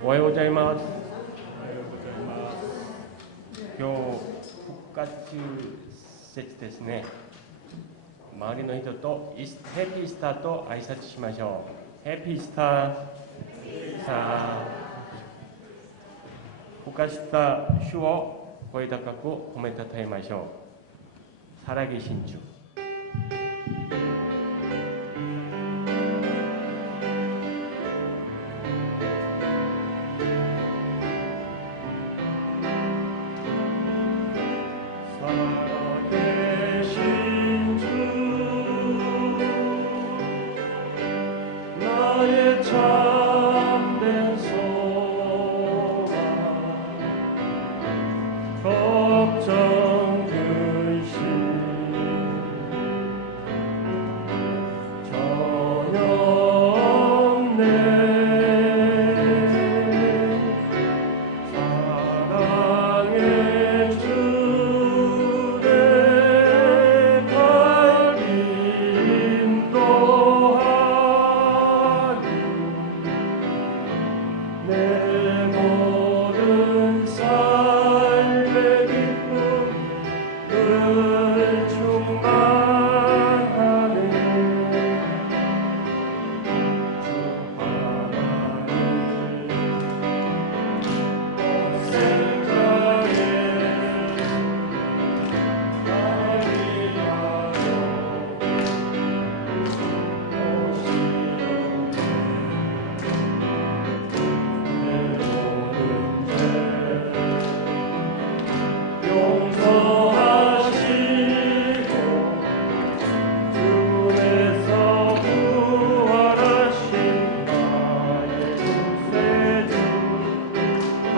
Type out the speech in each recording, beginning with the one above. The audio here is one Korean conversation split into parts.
おはようございます。今日復活節ですね。周りの人とヘッピースターと挨拶しましょう。ヘッピースター。復活した主を声高く褒めたたえましょう。살아계신 주。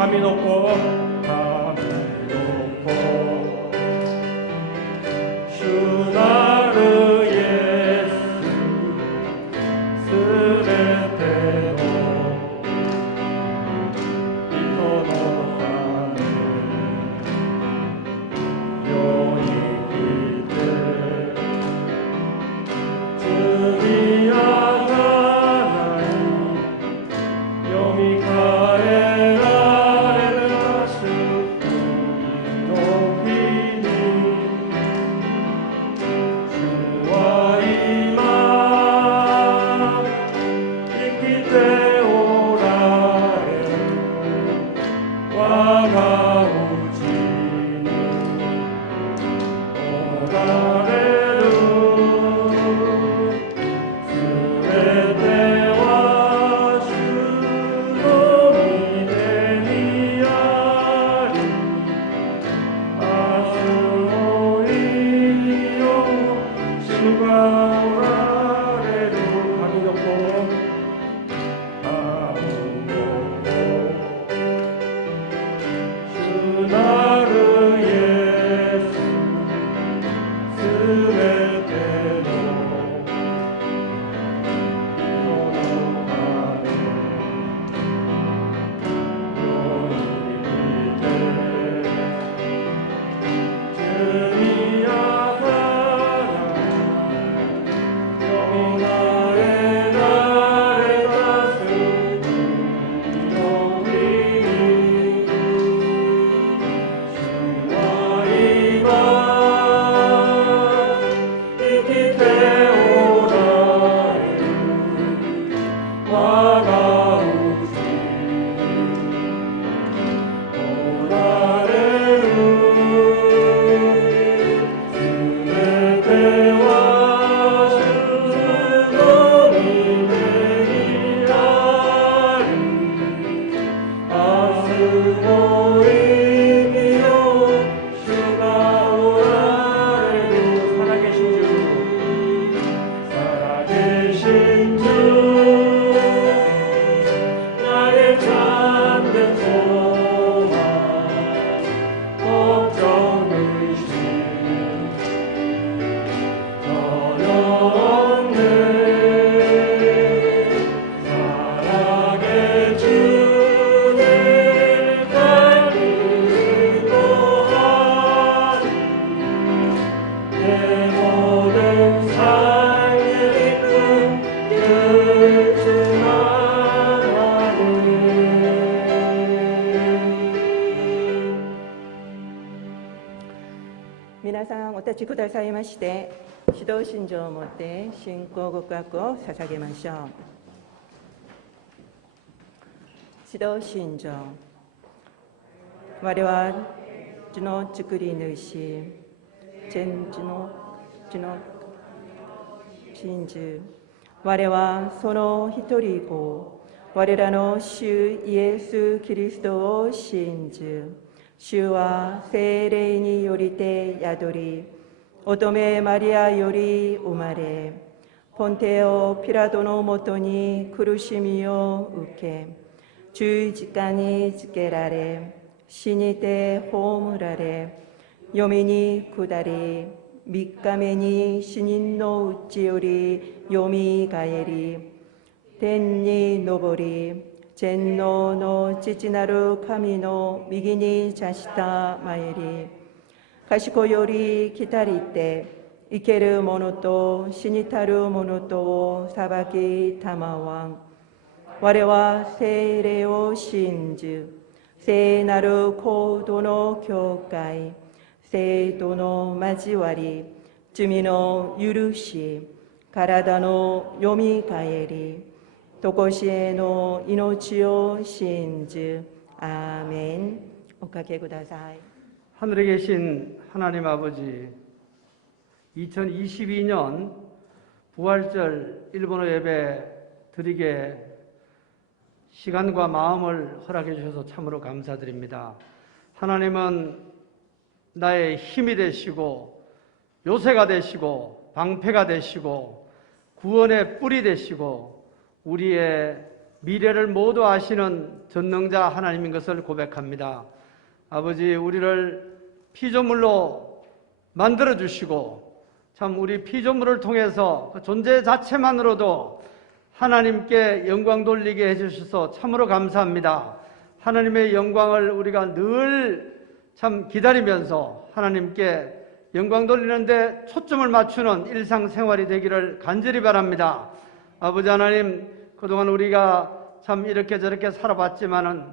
神の子、主なるイエス、すべての人のため、世に来て、罪あがない、よみがえられる主皆さんお立ちくださいまして、指導信条をもって信仰告白を捧げましょう。指導信条。我は地の作り主、全地の真珠。我はその一人子、我らの主イエス・キリストを信じ、主は聖霊によりて宿り、乙女マリアより生まれ、ポンテオ・ピラトのもとに苦しみを受け、十字架につけられ、死にて葬られ、黄泉に下り、三日目に死人のうちよりよみがえり、天に昇り、全能の父なる神の右に座したまいり、賢より来たりて、生ける者と死にたる者とを裁きたまわん。我は聖霊を信じ、聖なる行動の教会、聖徒の交わり、罪の許し、体のよみがえり、とこしえの命を信じ。アーメン。おかけください。 하늘에 계신 하나님 아버지, 2022년 부활절 일본어 예배 드리게 시간과 마음을 허락해 주셔서 참으로 감사드립니다. 하나님은 나의 힘이 되시고 요새가 되시고 방패가 되시고 구원의 뿔이 되시고 우리의 미래를 모두 아시는 전능자 하나님인 것을 고백합니다. 아버지, 우리를 피조물로 만들어 주시고 참 우리 피조물을 통해서 그 존재 자체만으로도 하나님께 영광 돌리게 해주셔서 참으로 감사합니다. 하나님의 영광을 우리가 늘 참 기다리면서 하나님께 영광 돌리는데 초점을 맞추는 일상생활이 되기를 간절히 바랍니다. 아버지 하나님, 그동안 우리가 참 이렇게 저렇게 살아봤지만은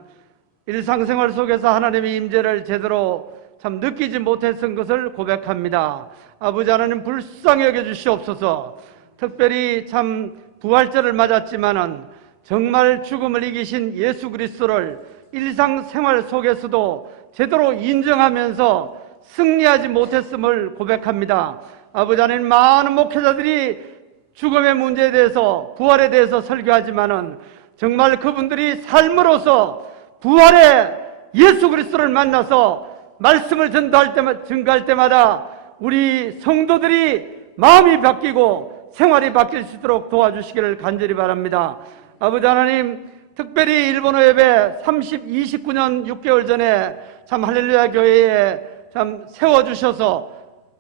일상생활 속에서 하나님의 임재를 제대로 참 느끼지 못했던 것을 고백합니다. 아버지 하나님, 불쌍히 여겨주시옵소서. 특별히 참 부활절을 맞았지만은 정말 죽음을 이기신 예수 그리스도를 일상생활 속에서도 제대로 인정하면서 승리하지 못했음을 고백합니다. 아버지 하나님, 많은 목회자들이 죽음의 문제에 대해서, 부활에 대해서 설교하지만은 정말 그분들이 삶으로서 부활의 예수 그리스도를 만나서 말씀을 증거할 때마다 우리 성도들이 마음이 바뀌고 생활이 바뀔 수 있도록 도와주시기를 간절히 바랍니다. 아버지 하나님, 특별히 일본어 예배 29년 6개월 전에 참 할렐루야 교회에 참 세워주셔서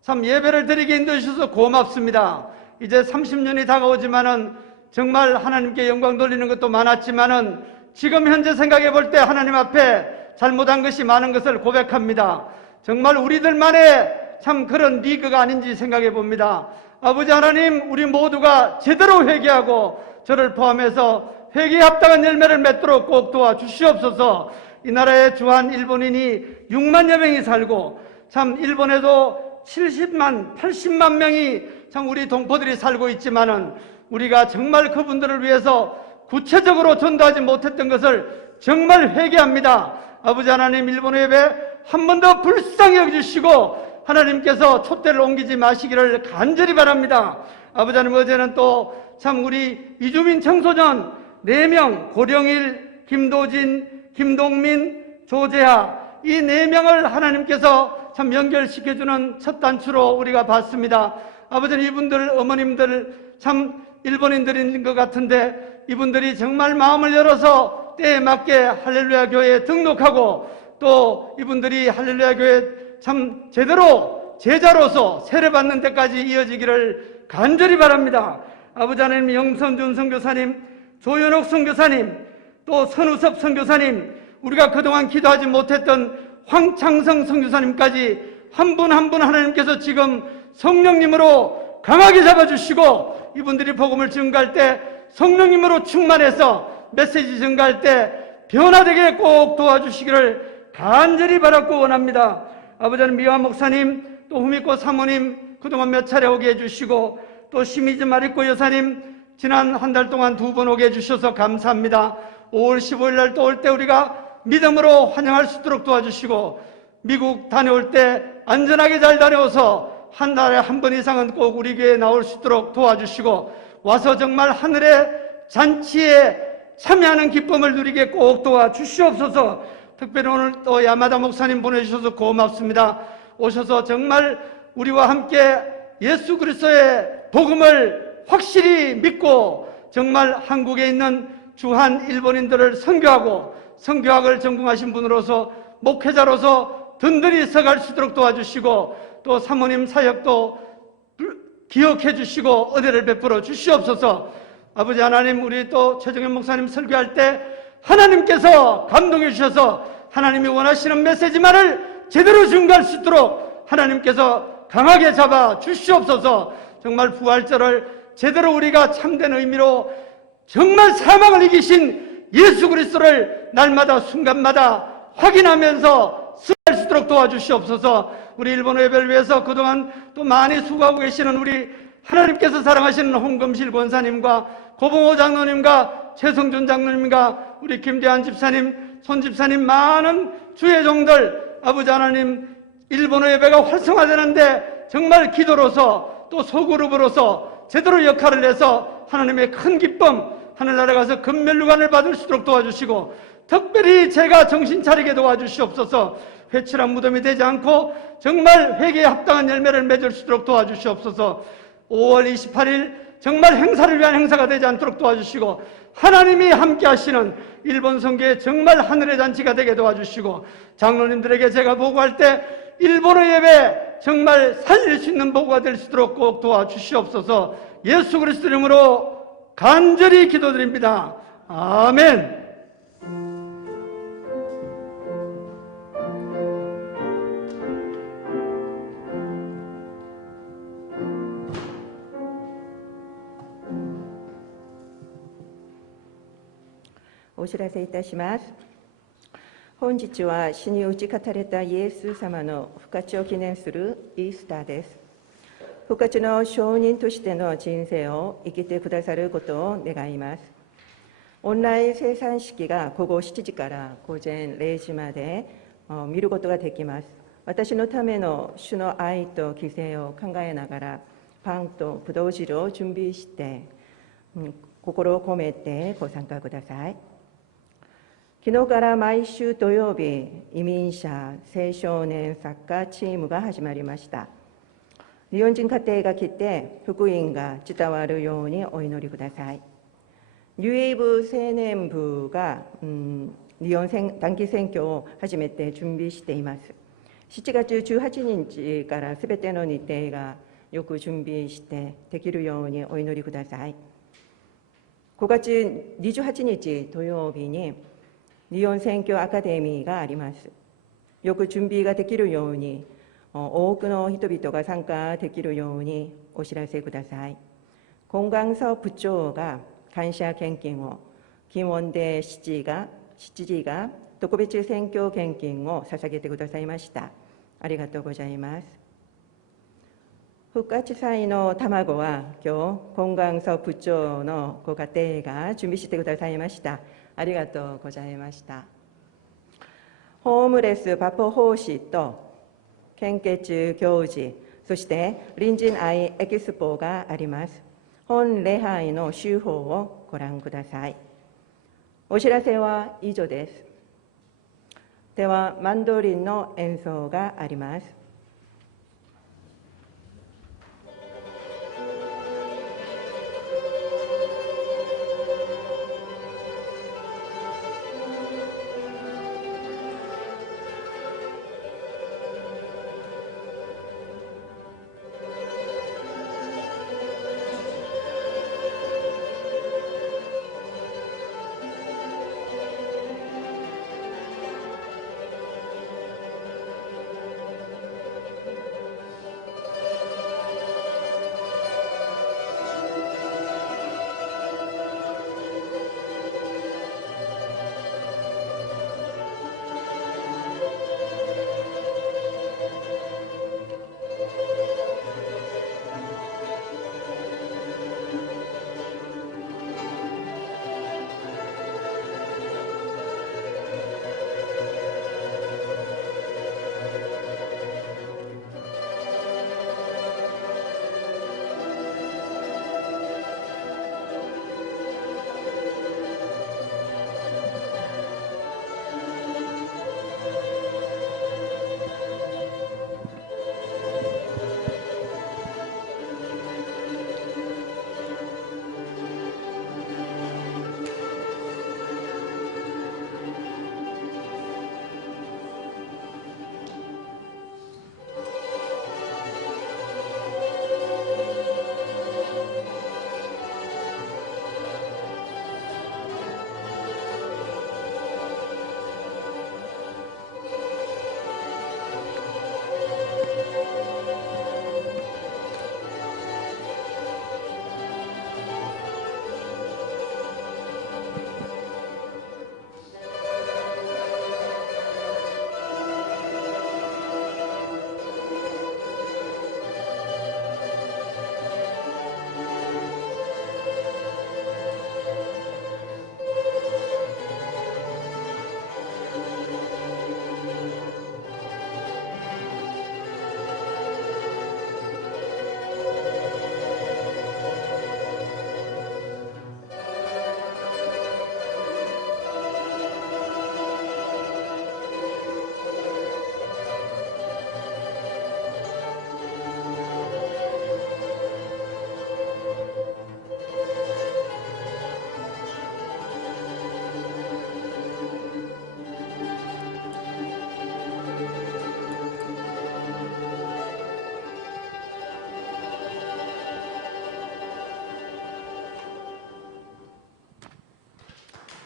참 예배를 드리게 인도해주셔서 고맙습니다. 이제 30년이 다가오지만은 정말 하나님께 영광 돌리는 것도 많았지만은 지금 현재 생각해 볼 때 하나님 앞에 잘못한 것이 많은 것을 고백합니다. 정말 우리들만의 참 그런 리그가 아닌지 생각해 봅니다. 아버지 하나님, 우리 모두가 제대로 회개하고 저를 포함해서 회개에 합당한 열매를 맺도록 꼭 도와주시옵소서. 이 나라에 주한 일본인이 6만여 명이 살고 참 일본에도 70만, 80만 명이 참 우리 동포들이 살고 있지만은 우리가 정말 그분들을 위해서 구체적으로 전도하지 못했던 것을 정말 회개합니다. 아버지 하나님, 일본어 예배 한 번 더 불쌍히 여겨주시고 하나님께서 촛대를 옮기지 마시기를 간절히 바랍니다. 아버지 하나님, 어제는 또 참 우리 이주민 청소년 4명, 고령일, 김도진, 김동민, 조재하, 이 4명을 하나님께서 참 연결시켜주는 첫 단추로 우리가 봤습니다. 아버지는 이분들, 어머님들 참 일본인들인 것 같은데 이분들이 정말 마음을 열어서 때에 맞게 할렐루야 교회에 등록하고 또 이분들이 할렐루야 교회 참 제대로 제자로서 세례받는 데까지 이어지기를 간절히 바랍니다. 아버지 하나님, 영선준 선교사님, 조현옥 선교사님, 또 선우섭 선교사님, 우리가 그동안 기도하지 못했던 황창성 선교사님까지 한 분 한 분 하나님께서 지금 성령님으로 강하게 잡아주시고 이분들이 복음을 증거할 때 성령님으로 충만해서 메시지 증거할 때 변화되게 꼭 도와주시기를 간절히 바라고 원합니다. 아버지 하나님, 미화 목사님, 또 후미코 사모님 그동안 몇 차례 오게 해주시고, 또 시미즈 마리코 여사님 지난 한 달 동안 2번 오게 해주셔서 감사합니다. 5월 15일 날 또 올 때 우리가 믿음으로 환영할 수 있도록 도와주시고, 미국 다녀올 때 안전하게 잘 다녀와서 한 달에 한 번 이상은 꼭 우리 교회에 나올 수 있도록 도와주시고, 와서 정말 하늘의 잔치에 참여하는 기쁨을 누리게 꼭 도와주시옵소서. 특별히 오늘 또 야마다 목사님 보내주셔서 고맙습니다. 오셔서 정말 우리와 함께 예수 그리스도의 복음을 확실히 믿고 정말 한국에 있는 주한 일본인들을 선교하고 선교학을 전공하신 분으로서 목회자로서 든든히 서갈 수 있도록 도와주시고, 또 사모님 사역도 기억해 주시고 은혜를 베풀어 주시옵소서. 아버지 하나님, 우리 또 최정현 목사님 설교할 때 하나님께서 감동해 주셔서 하나님이 원하시는 메시지만을 제대로 증거할 수 있도록 하나님께서 강하게 잡아 주시옵소서. 정말 부활절을 제대로 우리가 참된 의미로 정말 사망을 이기신 예수 그리스도를 날마다 순간마다 확인하면서 수고할 수 있도록 도와주시옵소서. 우리 일본 예배를 위해서 그동안 또 많이 수고하고 계시는 우리 하나님께서 사랑하시는 홍금실 권사님과 고봉호 장로님과 최성준 장로님과 우리 김대한 집사님, 손 집사님, 많은 주의 종들, 아버지 하나님, 일본어 예배가 활성화되는데 정말 기도로서 또 소그룹으로서 제대로 역할을 해서 하나님의 큰 기쁨, 하늘나라 가서 금면류관을 받을 수 있도록 도와주시고, 특별히 제가 정신 차리게 도와주시옵소서. 회칠한 무덤이 되지 않고 정말 회개에 합당한 열매를 맺을 수 있도록 도와주시옵소서. 5월 28일 정말 행사를 위한 행사가 되지 않도록 도와주시고, 하나님이 함께 하시는 일본 선교의 정말 하늘의 잔치가 되게 도와주시고, 장로님들에게 제가 보고할 때 일본어 예배 정말 살릴 수 있는 보고가 될 수 있도록 꼭 도와주시옵소서. 예수 그리스도 이름으로 간절히 기도드립니다. 아멘.お知らせいたします。本日は死に打ち勝たれたイエス様の復活を記念するイースターです。復活の証人としての人生を生きてくださることを願います。オンライン生産式が午後7時から午前0時まで見ることができます。私のための主の愛と犠牲を考えながらパンとブドウ汁を準備して心を込めてご参加ください。昨日から毎週土曜日、移民者青少年サッカーチームが始まりました。日本人家庭が来て福音が伝わるようにお祈りください。ニューエイブ青年部が、日本短期選挙を初めて準備しています。7月18日からすべての日程がよく準備してできるようにお祈りください。5月28日土曜日に日本選挙アカデミーがあります。よく準備ができるように、多くの人々が参加できるようにお知らせください。金剛サ部長が感謝献金を、金원대知事が特別選挙献金を捧げてくださいました。ありがとうございます。復活祭の卵は今日、金剛サ部長のご家庭が準備してくださいました。ありがとうございました。ホームレスパパ奉仕と献血行事、そして隣人愛エキスポがあります。本礼拝の手法をご覧ください。お知らせは以上です。では、マンドリンの演奏があります。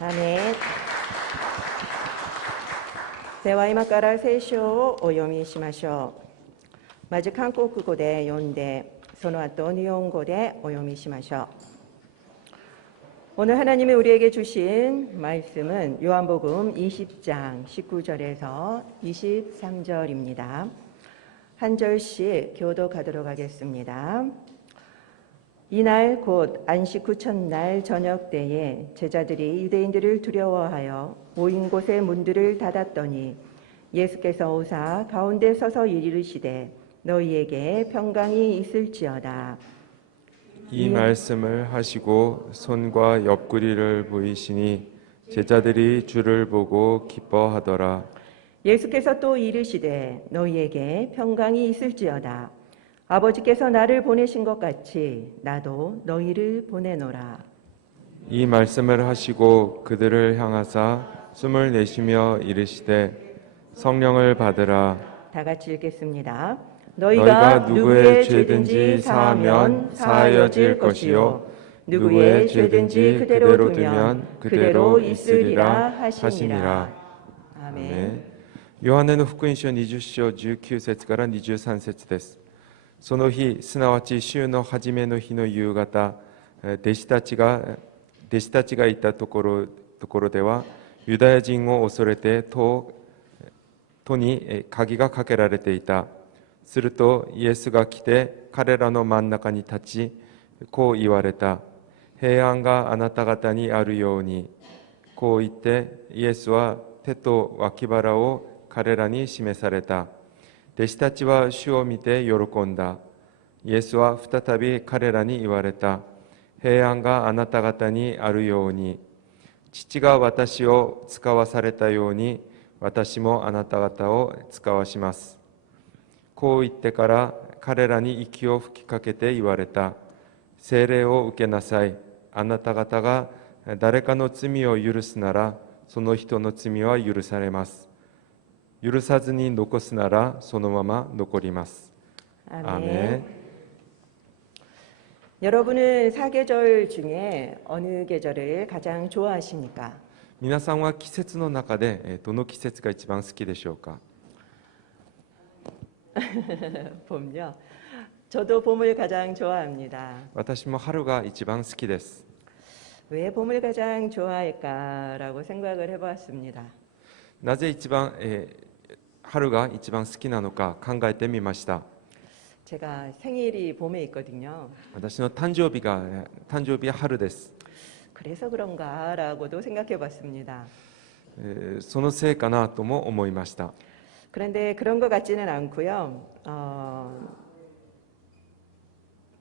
アメン。では今から聖書をお読みしましょう。まず韓国語で読んで、その後日本語でお読みしましょう。 오늘 하나님이 우리에게 주신 말씀은 요한복음 20장 19절에서 23절입니다. 한 절씩 교독하도록 하겠습니다. 이날 곧 안식 후 첫날 저녁 때에 제자들이 유대인들을 두려워하여 모인 곳의 문들을 닫았더니 예수께서 오사 가운데 서서 이르시되 너희에게 평강이 있을지어다. 이 말씀을 하시고 손과 옆구리를 보이시니 제자들이 주를 보고 기뻐하더라. 예수께서 또 이르시되 너희에게 평강이 있을지어다. 아버지께서 나를 보내신 것 같이 나도 너희를 보내노라. 이 말씀을 하시고 그들을 향하사 숨을 내쉬며 이르시되 성령을 받으라. 다 같이 읽겠습니다. 너희가 누구의 죄든지 사하면 사하여질 것이요 누구의 죄든지 그대로 두면 그대로 있으리라 하시니라. 아멘. ヨハネの福音書20章19節から23節です。その日、すなわち週の初めの日の夕方、弟子たちがいたところでは、ユダヤ人を恐れて戸に鍵がかけられていた。するとイエスが来て彼らの真ん中に立ち、こう言われた。平安があなた方にあるように。こう言ってイエスは手と脇腹を彼らに示された。弟子たちは主を見て喜んだ。イエスは再び彼らに言われた。平安があなた方にあるように。父が私を使わされたように、私もあなた方を使わします。こう言ってから彼らに息を吹きかけて言われた。聖霊を受けなさい。あなた方が誰かの罪を許すなら、その人の罪は許されます。許さずに残すなら、そのまま残ります。 아멘. 여러분은 사계절 중에 어느 계절을 가장 좋아하십니까? 皆さんは季節の中でどの季節が一番好きでしょうか？ 봄요. 저도 봄을 가장 좋아합니다. 私も春が一番好きです。 왜 봄을 가장 좋아할까라고 생각을 해보았습니다. なぜ春が一番好きなのか考えてみました。 제가 생일이 봄에 있거든요. 私の誕生日は春です。 그래서 그런가라고도 생각해봤습니다. そのせいかなとも思いました。 그런데 그런 것 같지는 않고요.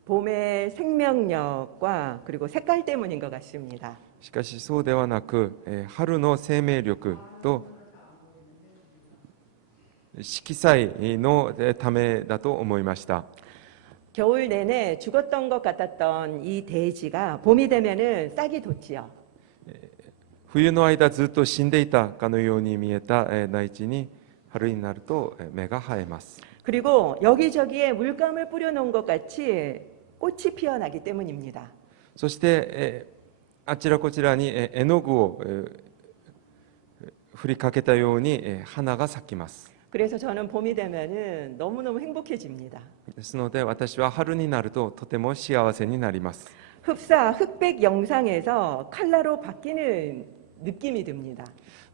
봄의 생명력과 그리고 색깔 때문인 것 같습니다. しかしそうではなく、春の生命力と色彩のためだと思いました。 겨울 내내 죽었던 것 같았던 이 대지가 봄이 되면은 싹이 돋지요. 冬の間ずっと死んでいたかのように見えた大地に春になると芽が生えます。 그리고 여기저기에 물감을 뿌려놓은 것 같이 꽃이 피어나기 때문입니다. そして、あちらこちらに絵の具を振りかけたように花が咲きます。 그래서 저는 봄이 되면은 너무너무 행복해집니다. ですので私は春になるととても幸せになります。 흡사 흑백 영상에서 칼라로 바뀌는 느낌이 듭니다.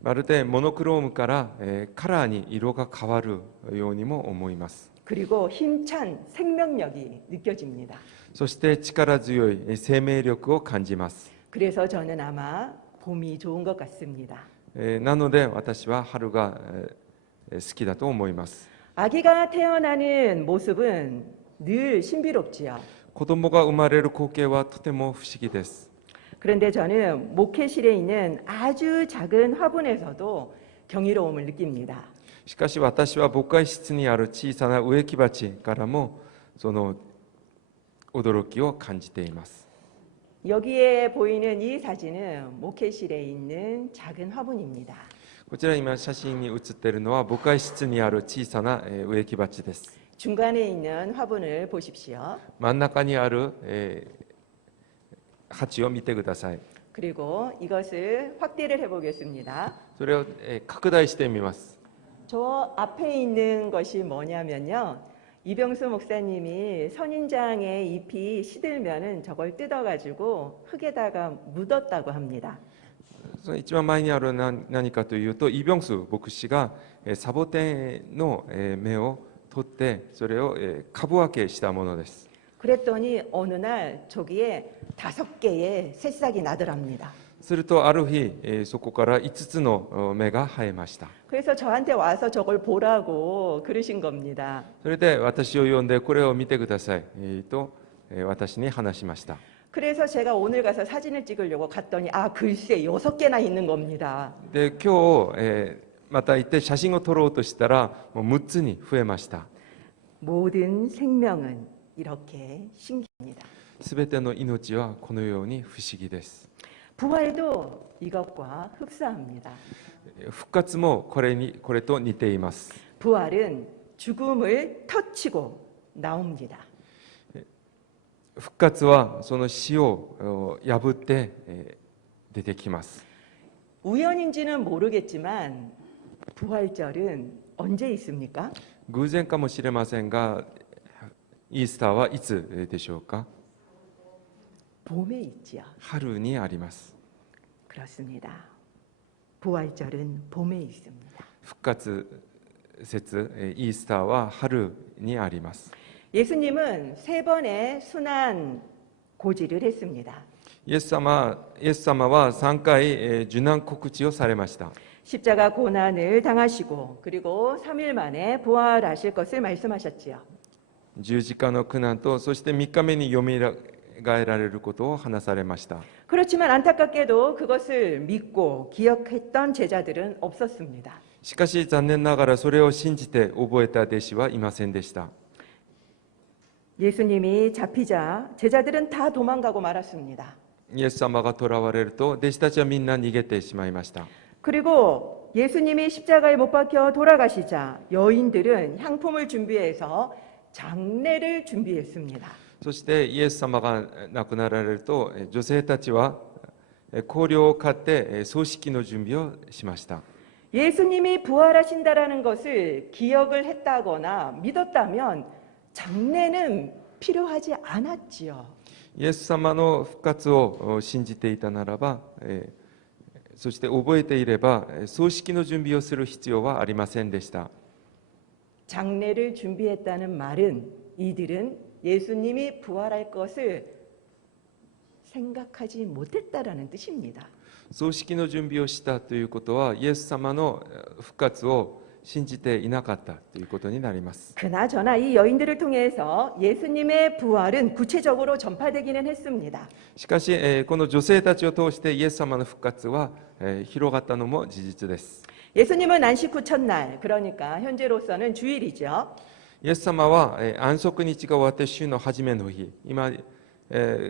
まるでモノクロームからカラーに色が変わるようにも思います。 그리고 힘찬 생명력이 느껴집니다. そして力強い生命力を感じます。 그래서 저는 아마 봄이 좋은 것 같습니다. なので私は春が好きだと思います。 아기가 태어나는 모습은 늘 신비롭지요. 子供が生まれる光景はとても不思議です。 그런데 저는 목회실에 있는 아주 작은 화분에서도 경이로움을 느낍니다. しかし私は牧会室にある小さな植木鉢からもその驚きを感じています。 여기에 보이는 이 사진은 목회실에 있는 작은 화분입니다. こちら今写真に写っているのは牧会室にある小さな植木鉢です。 중간에 있는 화분을 보십시오. 真ん中にある鉢を見てください。 그리고 이것을 확대를 해보겠습니다. それを拡大してみます。 저 앞에 있는 것이 뭐냐면요. 이병수 목사님이 선인장의 잎이 시들면은 저걸 뜯어가지고 흙에다가 묻었다고 합니다. その一番前にある何かというと、イ・ビョンス牧師がサボテンの芽を取ってそれを株分けしたものです。 그랬더니 어느 날 저기에 5개의 새싹이 나더랍니다. するとある日そこから5つの芽が生えました。 그래서 저한테 와서 저걸 보라고 그러신 겁니다. それで私を呼んでこれを見てくださいと私に話しました。 그래서 제가 오늘 가서 사진을 찍으려고 갔더니 글쎄 6개나 있는 겁니다. で今日また行って写真を撮ろうとしたらもう6つに増えました。 모든 생명은 이렇게 신기합니다. すべての命はこのように不思議です。 부활도 이것과 흡사합니다. 復活もこれと似ています。 부활은 죽음을 터치고 나옵니다. 復活はその死を破って出てきます。 우연인지는 모르겠지만 부활절은 언제 있습니까? 偶然かもしれませんが、イースターはいつでしょうか？ 봄에 있지요. 春にあります。 그렇습니다. 부활절은 봄에 있습니다. 復活節イースターは春にあります。 예수님은 3번의 순환 고지를 했습니다. イエス様は3回受難告知をされました。 십자가 고난을 당하시고 그리고 3일 만에 부활하실 것을 말씀하셨지요. 十字架の苦難とそして3日目によみがえられることを話されました。 그렇지만 안타깝게도 그것을 믿고 기억했던 제자들은 없었습니다. しかし残念ながらそれを信じて覚えた弟子はいませんでした。 예수님이 잡히자 제자들은 다 도망가고 말았습니다. イエス様が囚われると弟子たちはみんな逃げてしまいました。 그리고 예수님이 십자가에 못 박혀 돌아가시자 여인들은 향품을 준비해서 장례를 준비했습니다. そしてイエス様が亡くなられると女性たちは香料を買って葬式の準備をしました。 예수님이 부활하신다라는 것을 기억을 했다거나 믿었다면 장례는 필요하지 않았지요. イエス様の復活を信じていたならば、そして覚えていれば葬式の準備をする必要はありませんでした。 장례를 준비했다는 말은 이들은 예수님이 부활할 것을 생각하지 못했다라는 뜻입니다. 葬式の準備をしたということはイエス様の復活を信じていなかったということになります。 그나저나 이 여인들을 통해서 예수님의 부활은 구체적으로 전파되기는 했습니다. しかしこの女性たちを通してイエス様の復活は広がったのも事実です。 예수님은 안식 후 첫날, 그러니까 현재로서는 주일이죠. イエス様は安息日が終わって週の初めの日、今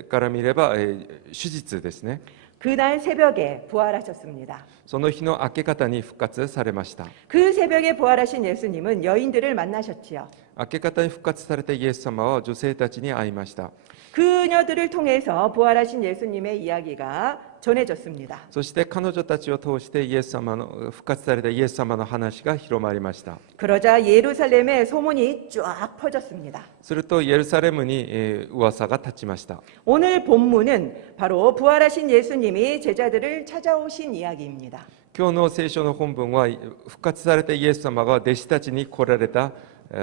から見れば手術ですね。 그날 새벽에 부활하셨습니다. その日の明け方に復活されました。 그 새벽에 부활하신 예수님은 여인들을 만나셨지요. 明け方に復活されたイエス様は女性たちに会いました。 그녀들을 통해서 부활하신 예수님의 이야기가 전해졌습니다. そして彼女たちを通してイエス様の復活されたイエス様の話が広まりました。 그러자 예루살렘에 소문이 쫙 퍼졌습니다. するとエルサレムに噂が立ちました。 오늘 본문은 바로 부활하신 예수님이 제자들을 찾아오신 이야기입니다. 今日の聖書の本文は復活されたイエス様が弟子たちに来られた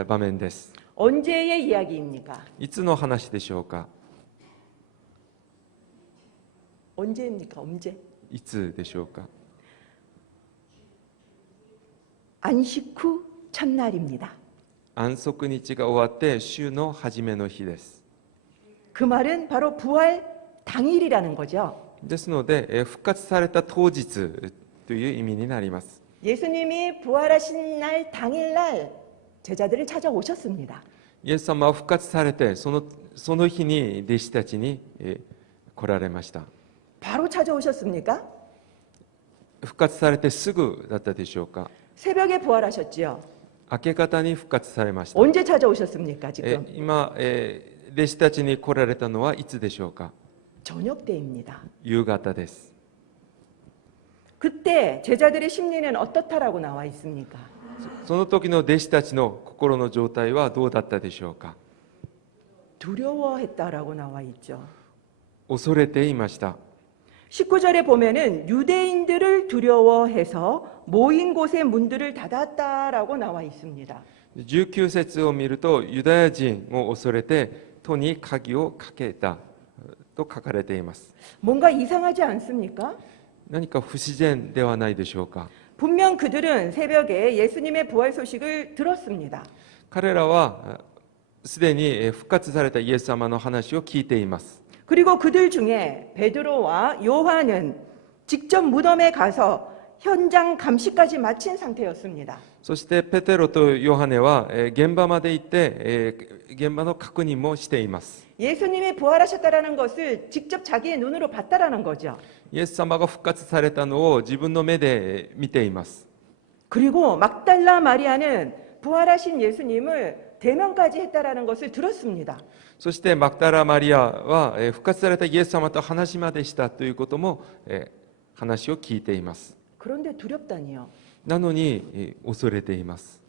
場面です。 언제의 이야기입니까? いつの話でしょうか？ 언제입니까? 언제? いつでしょうか？ 안식 후 첫날입니다. 安息日が終わって週の初めの日です。 그 말은 바로 부활 당일이라는 거죠. ですので復活された当日という意味になります。 예수님이 부활하신 날 당일날 제자들을 찾아오셨습니다. イエス様は復活されてその日に弟子たちに来られました。 바로 찾아오셨습니까? 復活されてすぐだったでしょうか？ 새벽에 부활하셨지요. 明け方に復活されました。 언제 찾아오셨습니까? 지금 今弟子たちに来られたのはいつでしょうか？ 저녁 때입니다. 夕方です。 그때 제자들의 심리는 어떻다라고 나와 있습니까? その時の弟子たちの心の状態はどうだったでしょうか。 두려워했다라고 나와 있죠. 恐れていました。 19절에 보면은 유대인들을 두려워해서 모인 곳의 문들을 닫았다라고 나와 있습니다. 19節を見ると、ユダヤ人を恐れて戸に鍵をかけたと書かれています。 뭔가 이상하지 않습니까? 何か不自然ではないでしょうか。 분명 그들은 새벽에 예수님의 부활 소식을 들었습니다. 彼らはすでに復活されたイエス様の話を聞いています。 그리고 그들 중에 베드로와 요한은 직접 무덤에 가서 현장 감시까지 마친 상태였습니다. そしてペテロとヨハネは現場まで行って現場の確認もしています。 예수님이 부활하셨다라는 것을 직접 자기의 눈으로 봤다라는 거죠. イエス様が復活されたのを自分の目で見ています。 그리고 막달라 마리아는 부활하신 예수님을 대면까지 했다라는 것을 들었습니다. そしてマクダラマリアは復活されたイエス様と話までしたということも話を聞いています。 그런데 두렵다니요. なのに恐れています。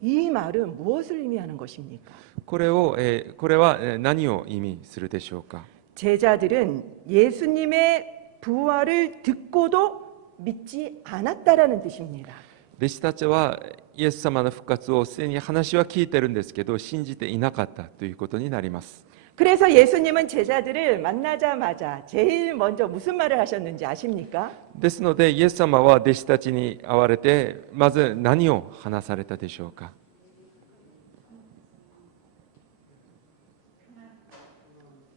이 말은 무엇을 의미하는 것입니까? これは何を意味するでしょうか。 제자들은 예수님의 부활을 듣고도 믿지 않았다라는 뜻입니다. 弟子たちはイエス様の復活をすでに話は聞いてるんですけど信じていなかったということになります。 그래서 예수님은 제자들을 만나자마자 제일 먼저 무슨 말을 하셨는지 아십니까? ですのでイエス様は弟子たちに会われてまず何を話されたでしょうか。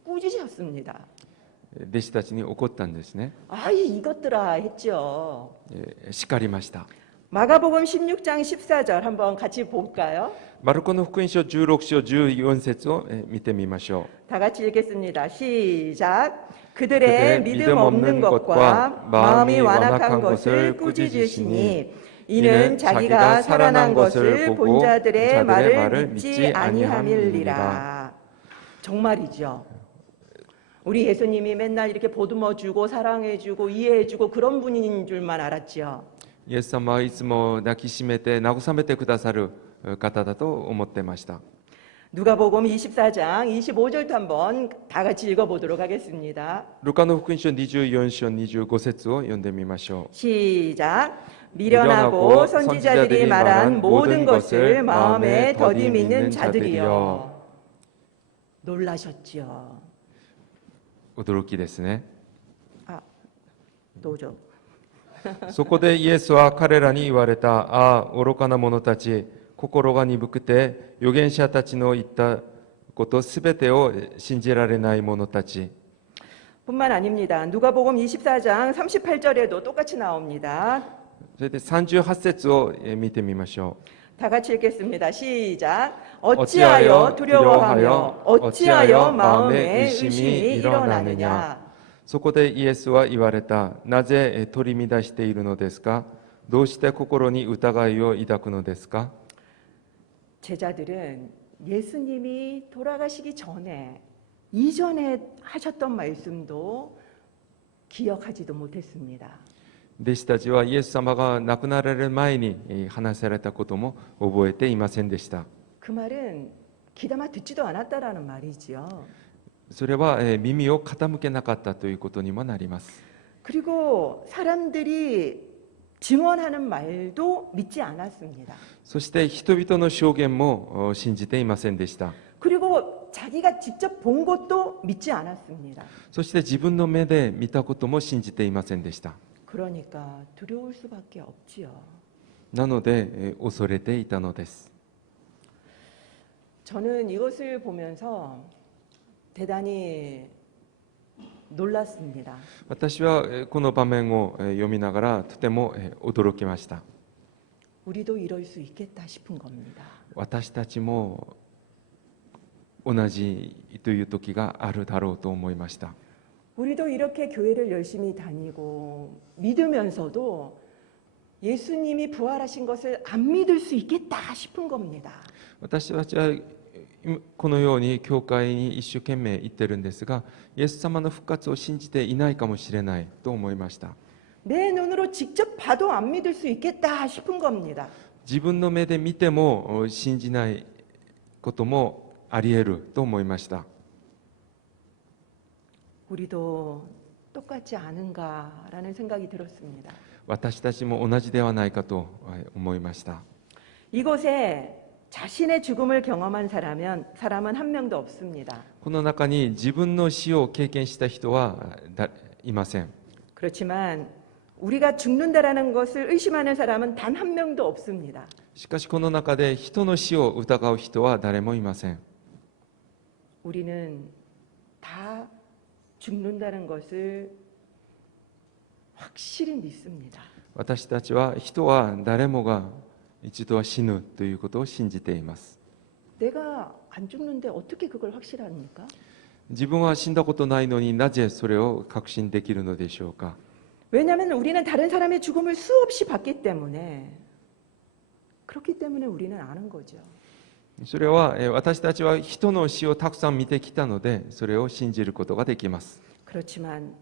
꾸짖으셨습니다. 弟子たちに怒ったんですね。 아이 이것들아 했죠. 叱りました。 마가복음 16장 14절 한번 같이 볼까요? マルコの福音書16章14節を見てみましょ 다 같이 읽겠습니다. 시작. 그들의 믿음 없는 것과 마음이 완악한 것을 꾸짖으시니 이는 자기가 살아난 것을 본 자들의 말을 믿지 아니함일리라. 정말이죠. 우리 예수님이 맨날 이렇게 보듬어주고 사랑해주고 이해해주고 그런 분인 줄만 알았죠. う。イエス様はいつも抱きしめて慰めてくださる方だと思ってました。 누가복음 24장 25절도 한번 다 같이 읽어보도록 하겠습니다. ルカの福音書24章25節を読んでみましょ 시작. 미련하고 선지자들이 말한 모든 것을 마음에 더디 믿는 자들이여. 놀라셨죠. う。驚きですね。 아, 노죠. そこでイエスは彼らに言われた。ああ、愚かな者たち、心が鈍くて預言者たちの言ったことすべてを信じられない者たち。 뿐만 아닙니다. 누가복음 24장 38절에도 똑같이 나옵니다. それで38節を見てみましょ 다 같이 읽겠습니다. 시작. 어찌하여 두려워하며 어찌하여 마음에 의심이 일어나느냐. う。そこでイエスは言われた。なぜ取り乱しているのですか。どうして心に疑いを抱くのですか。 제자들은 예수님이 돌아가시기 전에 이전에 하셨던 말씀도 기억하지도 못했습니다. 弟子たちはイエス様が亡くなられる前に話されたことも覚えていませんでした。 그 말은 귀담아 듣지도 않았다라는 말이지요. それは耳を傾けなかったということにもなります。 그리고 사람들이 증언하는 말도 믿지 않았습니다. そして人々の証言も信じていませんでした。 그리고 자기가 직접 본 것도 믿지 않았습니다. そして自分の目で見たことも信じていませんでした。 그러니까 두려울 수밖에 없지요. なので恐れていたのです。 저는 이것을 보면서 대단히 놀랐습니다. 私はこの場面を読みながらとても驚きました。 우리도 이럴 수 있겠다 싶은 겁니다. 私たちも同じという時があるだろうと思いました。 우리도 이렇게 교회를 열심히 다니고 믿으면서도 예수님이 부활하신 것을 안 믿을 수 있겠다 싶은 겁니다. 私たちはこのように教会に一生懸命行ってるんですが、イエス様の復活を信じていないかもしれないと思いました。내 눈으로 직접 봐도 안 믿을 수 있겠다 싶은 겁니다. 自分の目で見ても信じないこともあり得ると思いました。 우리도 똑같지 않은가라는 생각이 들었습니다. 私たちも同じではないかと思いました。 이곳에 자신의 죽음을 경험한 사람은 한 명도 없습니다. この中に自分の死を経験した人はいません。 그렇지만 우리가 죽는다라는 것을 의심하는 사람은 단 한 명도 없습니다. しかしこの中で人の死を疑う人は誰もいません。 우리는 다 죽는다는 것을 확실히 믿습니다. 私たちは人は誰もが一度は死ぬということを信じています。 내가 안 죽는데 어떻게 그걸 확실합니까? 自分は死んだことないのになぜそれを確信できるのでしょうか。 왜냐하면 우리는 다른 사람의 죽음을 수없이 봤기 때문에 그렇기 때문에 우리는 아는 거죠. それは私たちは人の死をたくさん見てきたのでそれを信じることができます。 그렇지만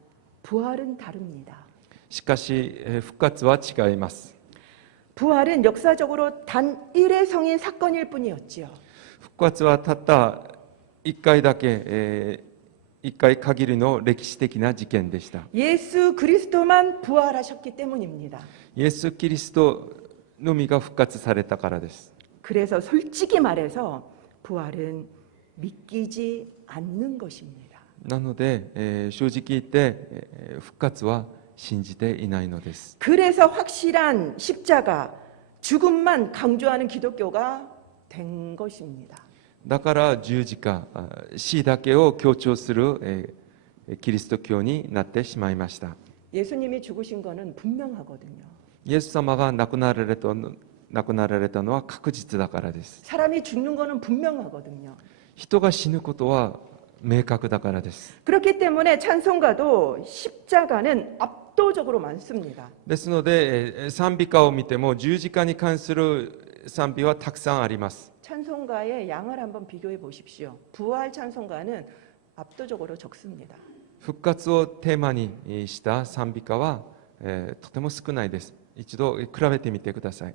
부활은 다릅니다. しかし復活は違います。 부활은 역사적으로 단 1회성인 사건일 뿐이었지요. 復活はたった1回だけ、1回限りの歴史的な事件でした。 예수 그리스도만 부활하셨기 때문입니다. イエス・キリストのみが復活されたからです。 그래서 솔직히 말해서 부활은 믿기지 않는 것입니다. なので、正直言って、復活は信じていないのです。 그래서 확실한 십자가, 죽음만 강조하는 기독교가 된 것입니다. だから十字架、死だけを強調する、キリスト教になってしまいました。 예수님이 죽으신 거는 분명하거든요. イエス様が亡くなられたのは確実だからです。 사람이 죽는 거는 분명하거든요. 人が死ぬことは明確だからです。 그렇기 때문에 찬송가도 십자가는 압도적으로 많습니다. ですので、賛美歌を見ても十字架に関する賛美はたくさんあります。 찬송가의 양을 한번 비교해 보십시오. 부활 찬송가는 압도적으로 적습니다. 復活をテーマにした賛美歌は、とても少ないです。一度比べてみてください。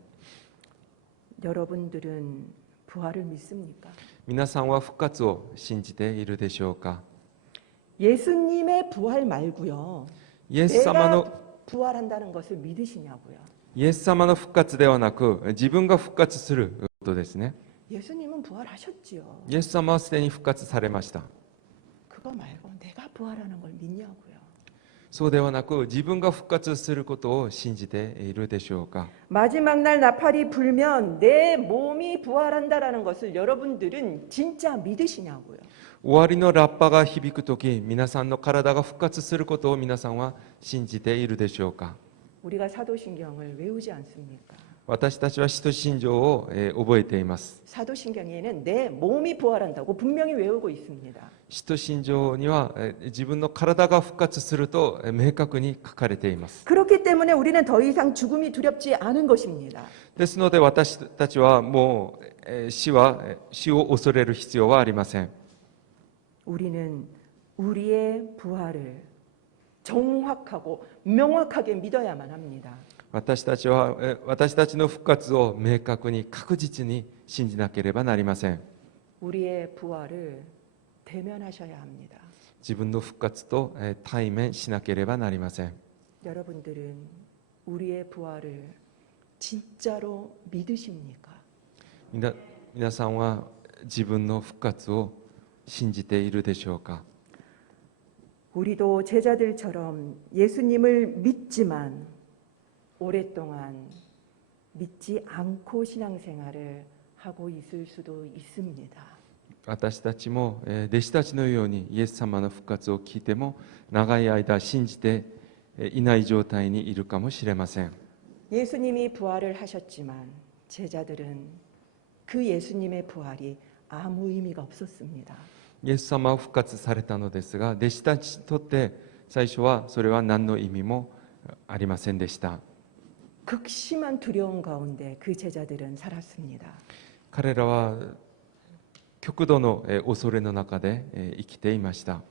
여러분들은 부활을 믿습니까? 皆さんは復活を信じているでしょうか。 예수님의 부활 말고요. イエス様の 내가 부활한다는 것을 믿으시냐고요. イエス様の復活ではなく、自分が復活することですね。 예수님은 부활하셨지요. イエス様はすでに復活されました。 그거 말고 내가 부활하는 걸 믿냐고요. そうではなく、自分が復活することを信じているでしょうか。 마지막 날 나팔이 불면 내 몸이 부활한다라는 것을 여러분들은 진짜 믿으시냐고요. 終わりのラッパが響くとき、皆さんの体が復活することを皆さんは信じているでしょうか。 우리가 사도신경을 외우지 않습니까? 私たちは使徒信条を覚えています。 사도신경에는 내 몸이 부활한다고 분명히 외우고 있습니다. 使徒信条には自分の体が復活すると明確に書かれています。 그렇기 때문에 우리는 더 이상 죽음이 두렵지 않은 것입니다. ですので私たちはもう死を恐れる必要はありません。 우리는 우리의 부활을 정확하고 명확하게 믿어야만 합니다. 私たちの復活を明確に確実に信じなければなりません。 우리의 부활을 대면하셔야 합니다. 自分の復活と対面しなければなりません。 여러분들은 우리의 부활을 진짜로 믿으십니까? 皆さんは自分の復活を信じているでしょうか。 우리도 제자들처럼 예수님을 믿지만 오랫동안 믿지 않고 신앙생활을 하고 있을 수도 있습니다. 私たちも弟子たちのようにイエス様の復活を聞いても長い間信じていない状態にいるかもしれません。 예수님이 부활을 하셨지만 제자들은 그 예수님의 부활이 아무 의미가 없었습니다. イエス様は復活されたのですが、弟子たちにとって最初はそれは何の意味もありませんでした。 극심한 두려움 가운데 그 제자들은 살았습니다. 彼らは極度の恐れの中で生きていました。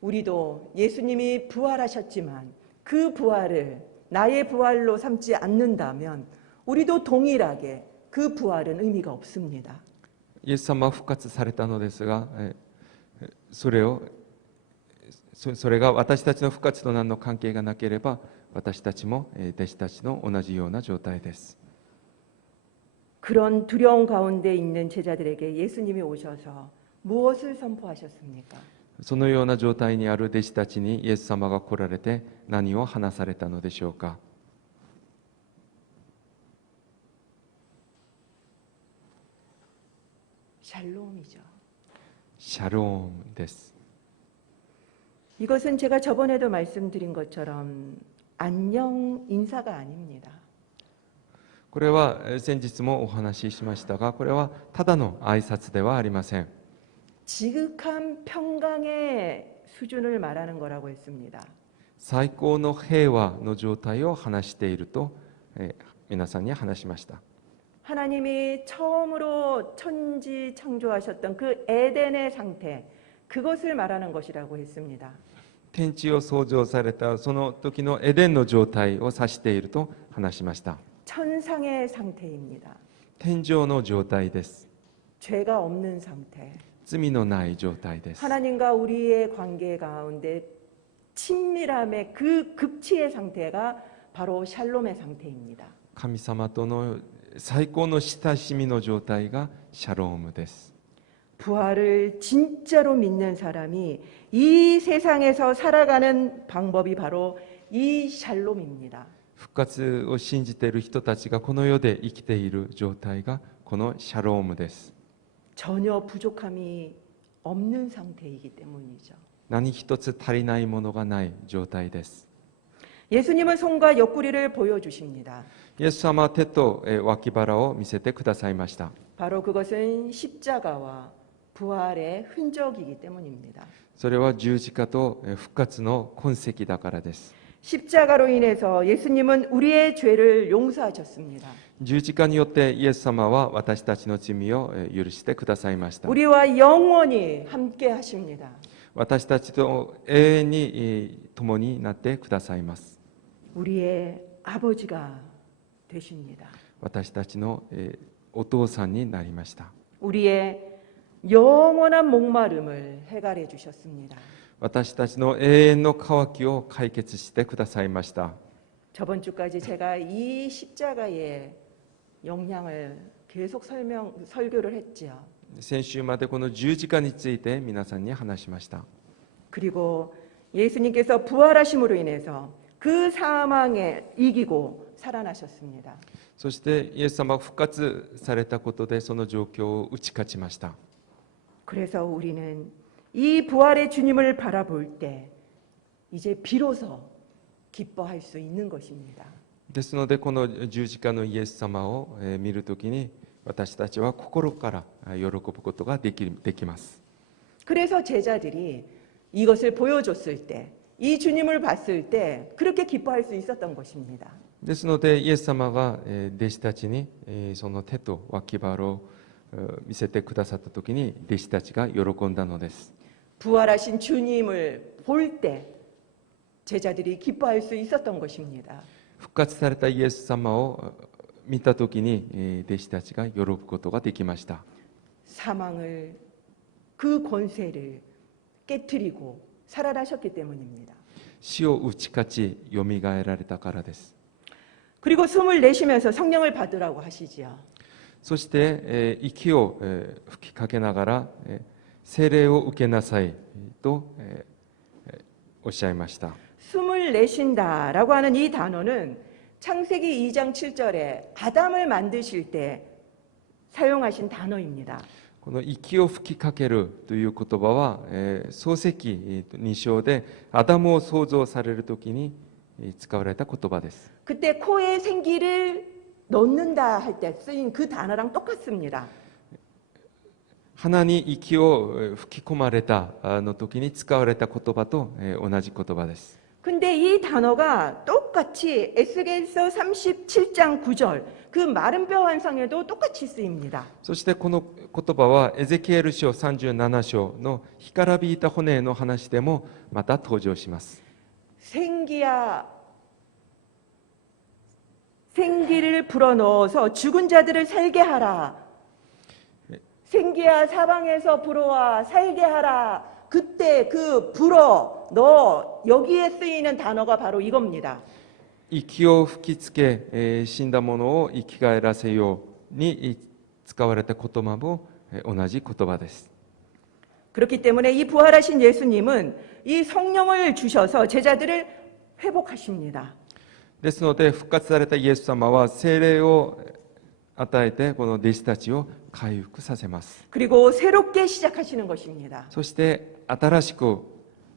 우리도 예수님이 부활하셨지만 그 부활을 나의 부활로 삼지 않는다면 우리도 동일하게 그 부활은 의미가 없습니다. イエス様は復活されたのですが、それが私たちの復活と何の関係がなければ、私たちも弟子たちの同じような状態です。 그런 두려움 가운데 있는 제자들에게 예수님이 오셔서 무엇을 선포하셨습니까? そのような状態にある弟子たちにイエス様が来られて何を話されたのでしょうか。 샬롬이죠. シャロームです。 이것은 제가 저번에도 말씀드린 것처럼 안녕 인사가 아닙니다. これは先日もお話ししましたが、これはただの挨拶ではありません。 지극한 평강의 수준을 말하는 거라고 했습니다. 最高の平和の状態を話していると、皆さんに話しました。 하나님이 처음으로 천지 창조하셨던 그 에덴의 상태, 그것을 말하는 것이라고 했습니다. 天地を創造されたその時のエデンの状態を指していると話しました。 천상의 상태입니다. 天上の状態です。 죄가 없는 상태. 罪のない状態です。 하나님과 우리의 관계 가운데 친밀함의 그 극치의 상태가 바로 샬롬의 상태입니다. 神様との最高の親しみの状態がシャロームです。 부활을 진짜로 믿는 사람이 이 세상에서 살아가는 방법이 바로 이 샬롬입니다. 復活を信じている人たちがこの世で生きている状態がこのシャロームです。 전혀 부족함이 없는 상태이기 때문이죠. 何一つ足りないものがない状態です。 예수님은 손과 옆구리를 보여주십니다. イエス様は手と脇腹を見せてくださいました。 바로 그것은 십자가와 부활의 흔적이기 때문입니다. それは十字架と復活の痕跡だからです。 십자가로 인해서 예수님은 우리의 죄를 용서하셨습니다. 十字架によってイエス様は私たちの罪を許してくださいました。 우리와 영원히 함께 하십니다. 私たちと永遠に共になってくださいます。 우리의 아버지가 되십니다. 私たちのお父さんになりました。 우리의 영원한 목마름을 해결해 주셨습니다. 私たちの永遠の渇きを解決してくださいました。 저번 주까지 제가 이 십자가의 영향을 계속 설교를 했지요. 先週までこの十字架について皆さんに話しました。 그리고 예수님께서 부활하심으로 인해서 그 사망에 이기고 살아나셨습니다. そしてイエス様が復活されたことでその状況を打ち勝ちました。 그래서 우리는 이 부활의 주님을 바라볼 때 이제 비로소 기뻐할 수 있는 것입니다. ですのでこの十字架のイエス様を見るときに私たちは心から喜ぶことができます。 그래서 제자들이 이것을 보여줬을 때, 이 주님을 봤을 때 그렇게 기뻐할 수 있었던 것입니다. ですのでイエス様が弟子たちにその手と脇腹を見せてくださったときに弟子たちが喜んだのです。 부활하신 주님을 볼 때 제자들이 기뻐할 수 있었던 것입니다. 復活されたイエス様を見たときに弟子たちが喜ぶことができました。 사망을 그 권세를 깨뜨리고 살아나셨기 때문입니다. 死を打ち勝ちよみがえられたからです。 그리고 숨을 내쉬면서 성령을 받으라고 하시지요. そして息を吹きかけながら聖霊を受けなさいとおっしゃいました。 숨을 내쉰다라고 하는 이 단어는 창세기 2장 7절에 아담을 만드실 때 사용하신 단어입니다. この息を吹きかけるという言葉は創世記2章でアダムを創造されるときに使われた言葉です。 그때 코에 생기를 넣는다 할 때 쓰인 그 단어랑 똑같습니다. 鼻に息を吹き込まれたの時に使われた言葉と同じ言葉です。 근데 이 단어가 똑같이 에스겔서 37장 9절 그 마른 뼈 환상에도 똑같이 쓰입니다. そしてこの言葉はエゼキエル書37章の干からびいた骨の話でもまた登場します。 생기야 생기를 불어넣어서 죽은 자들을 살게 하라. 생기야 사방에서 불어와 살게 하라. 그때 그 불어 너 여기에 쓰이는 단어가 바로 이겁니다. 息を吹きつけ、死んだものを生き返らせように使われた言葉も同じ言葉です。 그렇기 때문에 이 부활하신 예수님은 이 성령을 주셔서 제자들을 회복하십니다. ですので復活されたイエス様は聖霊を与えてこの弟子たちを回復させます。 그리고 새롭게 시작하시는 것입니다. そして新しく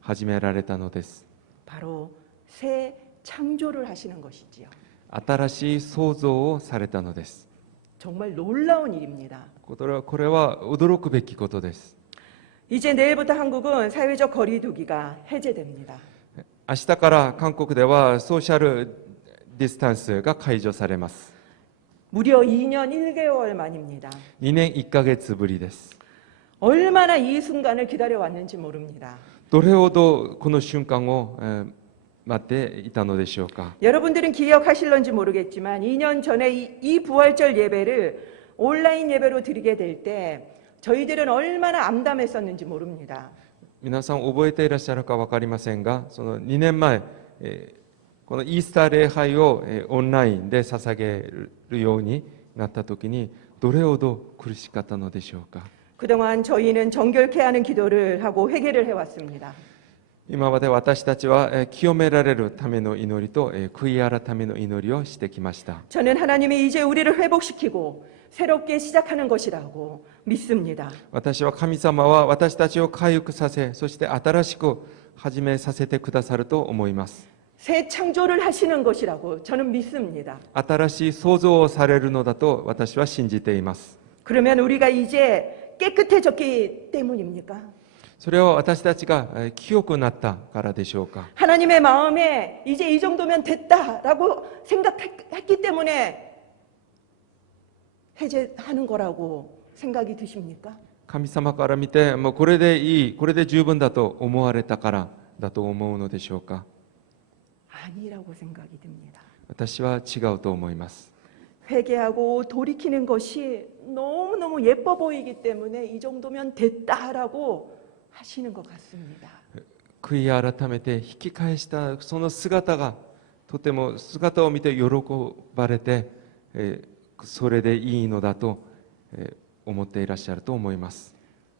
始められたのです。 바로 새 창조를 하시는 것이지요. 新しい創造をされたのです。 정말 놀라운 일입니다. これは驚くべきことです。 이제 내일부터 한국은 사회적 거리두기가 해제됩니다. 明日から韓国ではソーシャルディスタンスが解除されます。 무려 2년 1개월 만입니다. 2年1ヶ月ぶりです。 얼마나 이 순간을 기다려왔는지 모릅니다. どれほどこの瞬間を待っていたのでしょうか。 여러분들은 기억하실런지 모르겠지만 2년 전에 이 부활절 예배를 온라인 예배로 드리게 될 때 저희들은 얼마나 암담했었는지 모릅니다. 皆さん覚えていらっしゃるか分かりませんが、その2年前、このイースター礼拝をオンラインで捧げるようになった時にどれほど苦しかったのでしょうか。 그동안 저희는 정결케 하는 기도를 하고 회개를 해왔습니다. 今まで私たちは清められるための祈りと悔い改めの祈りをしてきました。 저는 하나님이 이제 우리를 회복시키고 새롭게 시작하는 것이라고 믿습니다. 私は神様は私たちを回復させ、そして新しく始めさせてくださると思います。 새 창조를 하시는 것이라고 저는 믿습니다. 新しい創造をされるのだと私は信じています。 그러면 우리가 이제 깨끗해졌기 때문입니까? それは私たちが清くなったからでしょうか。 하나님의 마음에 이제 이 정도면 됐다라고 생각했기 때문에 해제하는 거라고 생각이 드십니까? 神様から見て、もうこれでいい、これで十分だと思われたからだと思うのでしょうか。 아니라고 생각이 듭니다. 私は違うと思います。 회개하고 돌이키는 것이 너무너무 예뻐 보이기 때문에 이 정도면 됐다라고 하시는 것 같습니다. 悔い改めて引き返したその姿がとても姿を見て喜ばれて、それでいいのだと思っていらっしゃると思います。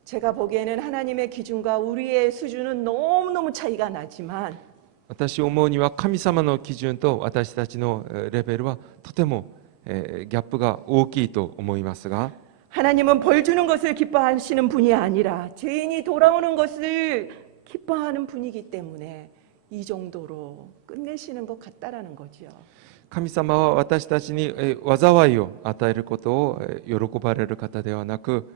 제가 보기에는 하나님의 기준과 우리의 수준은 너무너무 차이가 나지만 私思うには神様の基準と私たちのレベルはとてもギャップが大きいと思いますが、 하나님은 벌 주는 것을 기뻐하시는 분이 아니라 죄인이 돌아오는 것을 기뻐하는 분이기 때문에 이 정도로 끝내시는 것 같다라는 거죠. 神様は私たちに災いを与えることを喜ばれる方ではなく、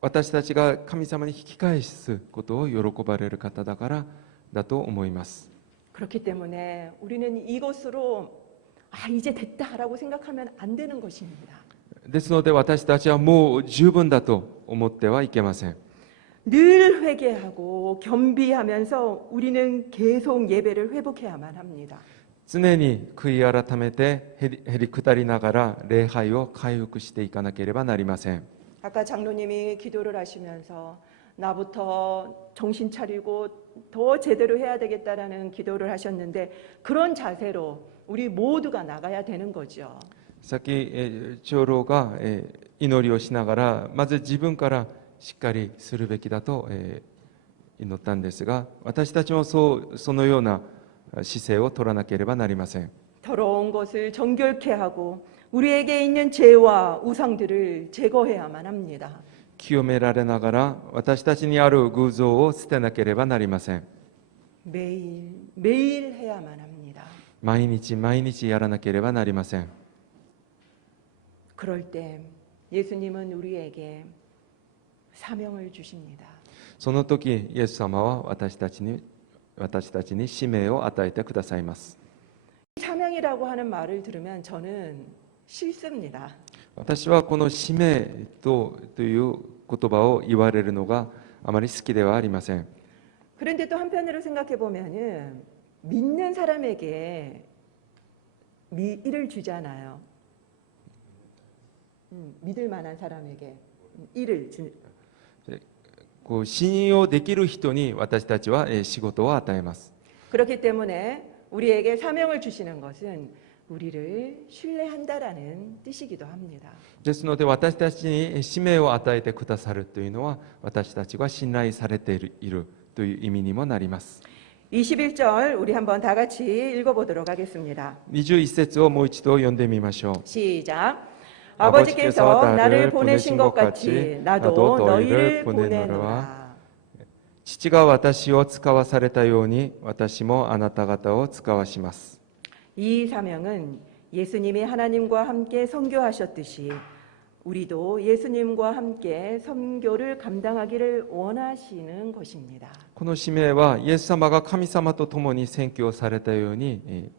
私たちが神様に引き返すことを喜ばれる方だからだと思います。 그렇기 때문에 우리는 이것으로 이제 됐다라고 생각하면 안 되는 것입니다. ですので私たちはもう十分だと思ってはいけません。 늘 회개하고 겸비하면서 우리는 계속 예배를 회복해야만 합니다. 常に悔い改めてへり下りながら礼拝を回復していかなければなりません。 아까 장로님이 기도를 하시면서 나부터 정신 차리고 더 제대로 해야 되겠다라는 기도를 하셨는데 그런 자세로 우리 모두가 나가야 되는 거죠. さっき長老が祈りをしながらまず自分からしっかりするべきだと祈ったんですが、私たちもそのような姿勢を取らなければなりません。 더러운 것을 정결케 하고 우리에게 있는 죄와 우상들을 제거해야만 합니다. 清められながら私たちにある偶像を捨てなければなりません。 매일 해야만 합니다. 毎日毎日やらなければなりません。 그럴 때 예수님은 우리에게 사명을 주십니다. その時イエス様は私たちに使命を与えてくださいます。 사명이라고 하는 말을 들으면 저는 싫습니다. 私はこの使命という言葉を言われるのがあまり好きではありません。 그런데 또 한편으로 생각해 보면은 믿는 사람에게 일을 주잖아요. 믿을 만한 사람에게 일을 주. こう信用できる人に私たちは仕事を与えます。 그렇기 때문에 우리에게 사명을 주시는 것은 우리를 신뢰한다라는 뜻이기도 합니다. ですので私たちに使命を与えてくださるというのは私たちが信頼されているという意味にもなります。 21절 우리 한번 다 같이 읽어보도록 하겠습니다. 21節をもう一度読んでみましょう。 시작. 아버지께서 나를 보내신 것 같이 나도 너희를 보내노라. 父が私を使わされたように私もあなた方を使わします。 이 사명은 예수님이 하나님과 함께 선교하셨듯이 우리도 예수님과 함께 선교를 감당하기를 원하시는 것입니다. この使命はイエス様が神様と共に宣教されたように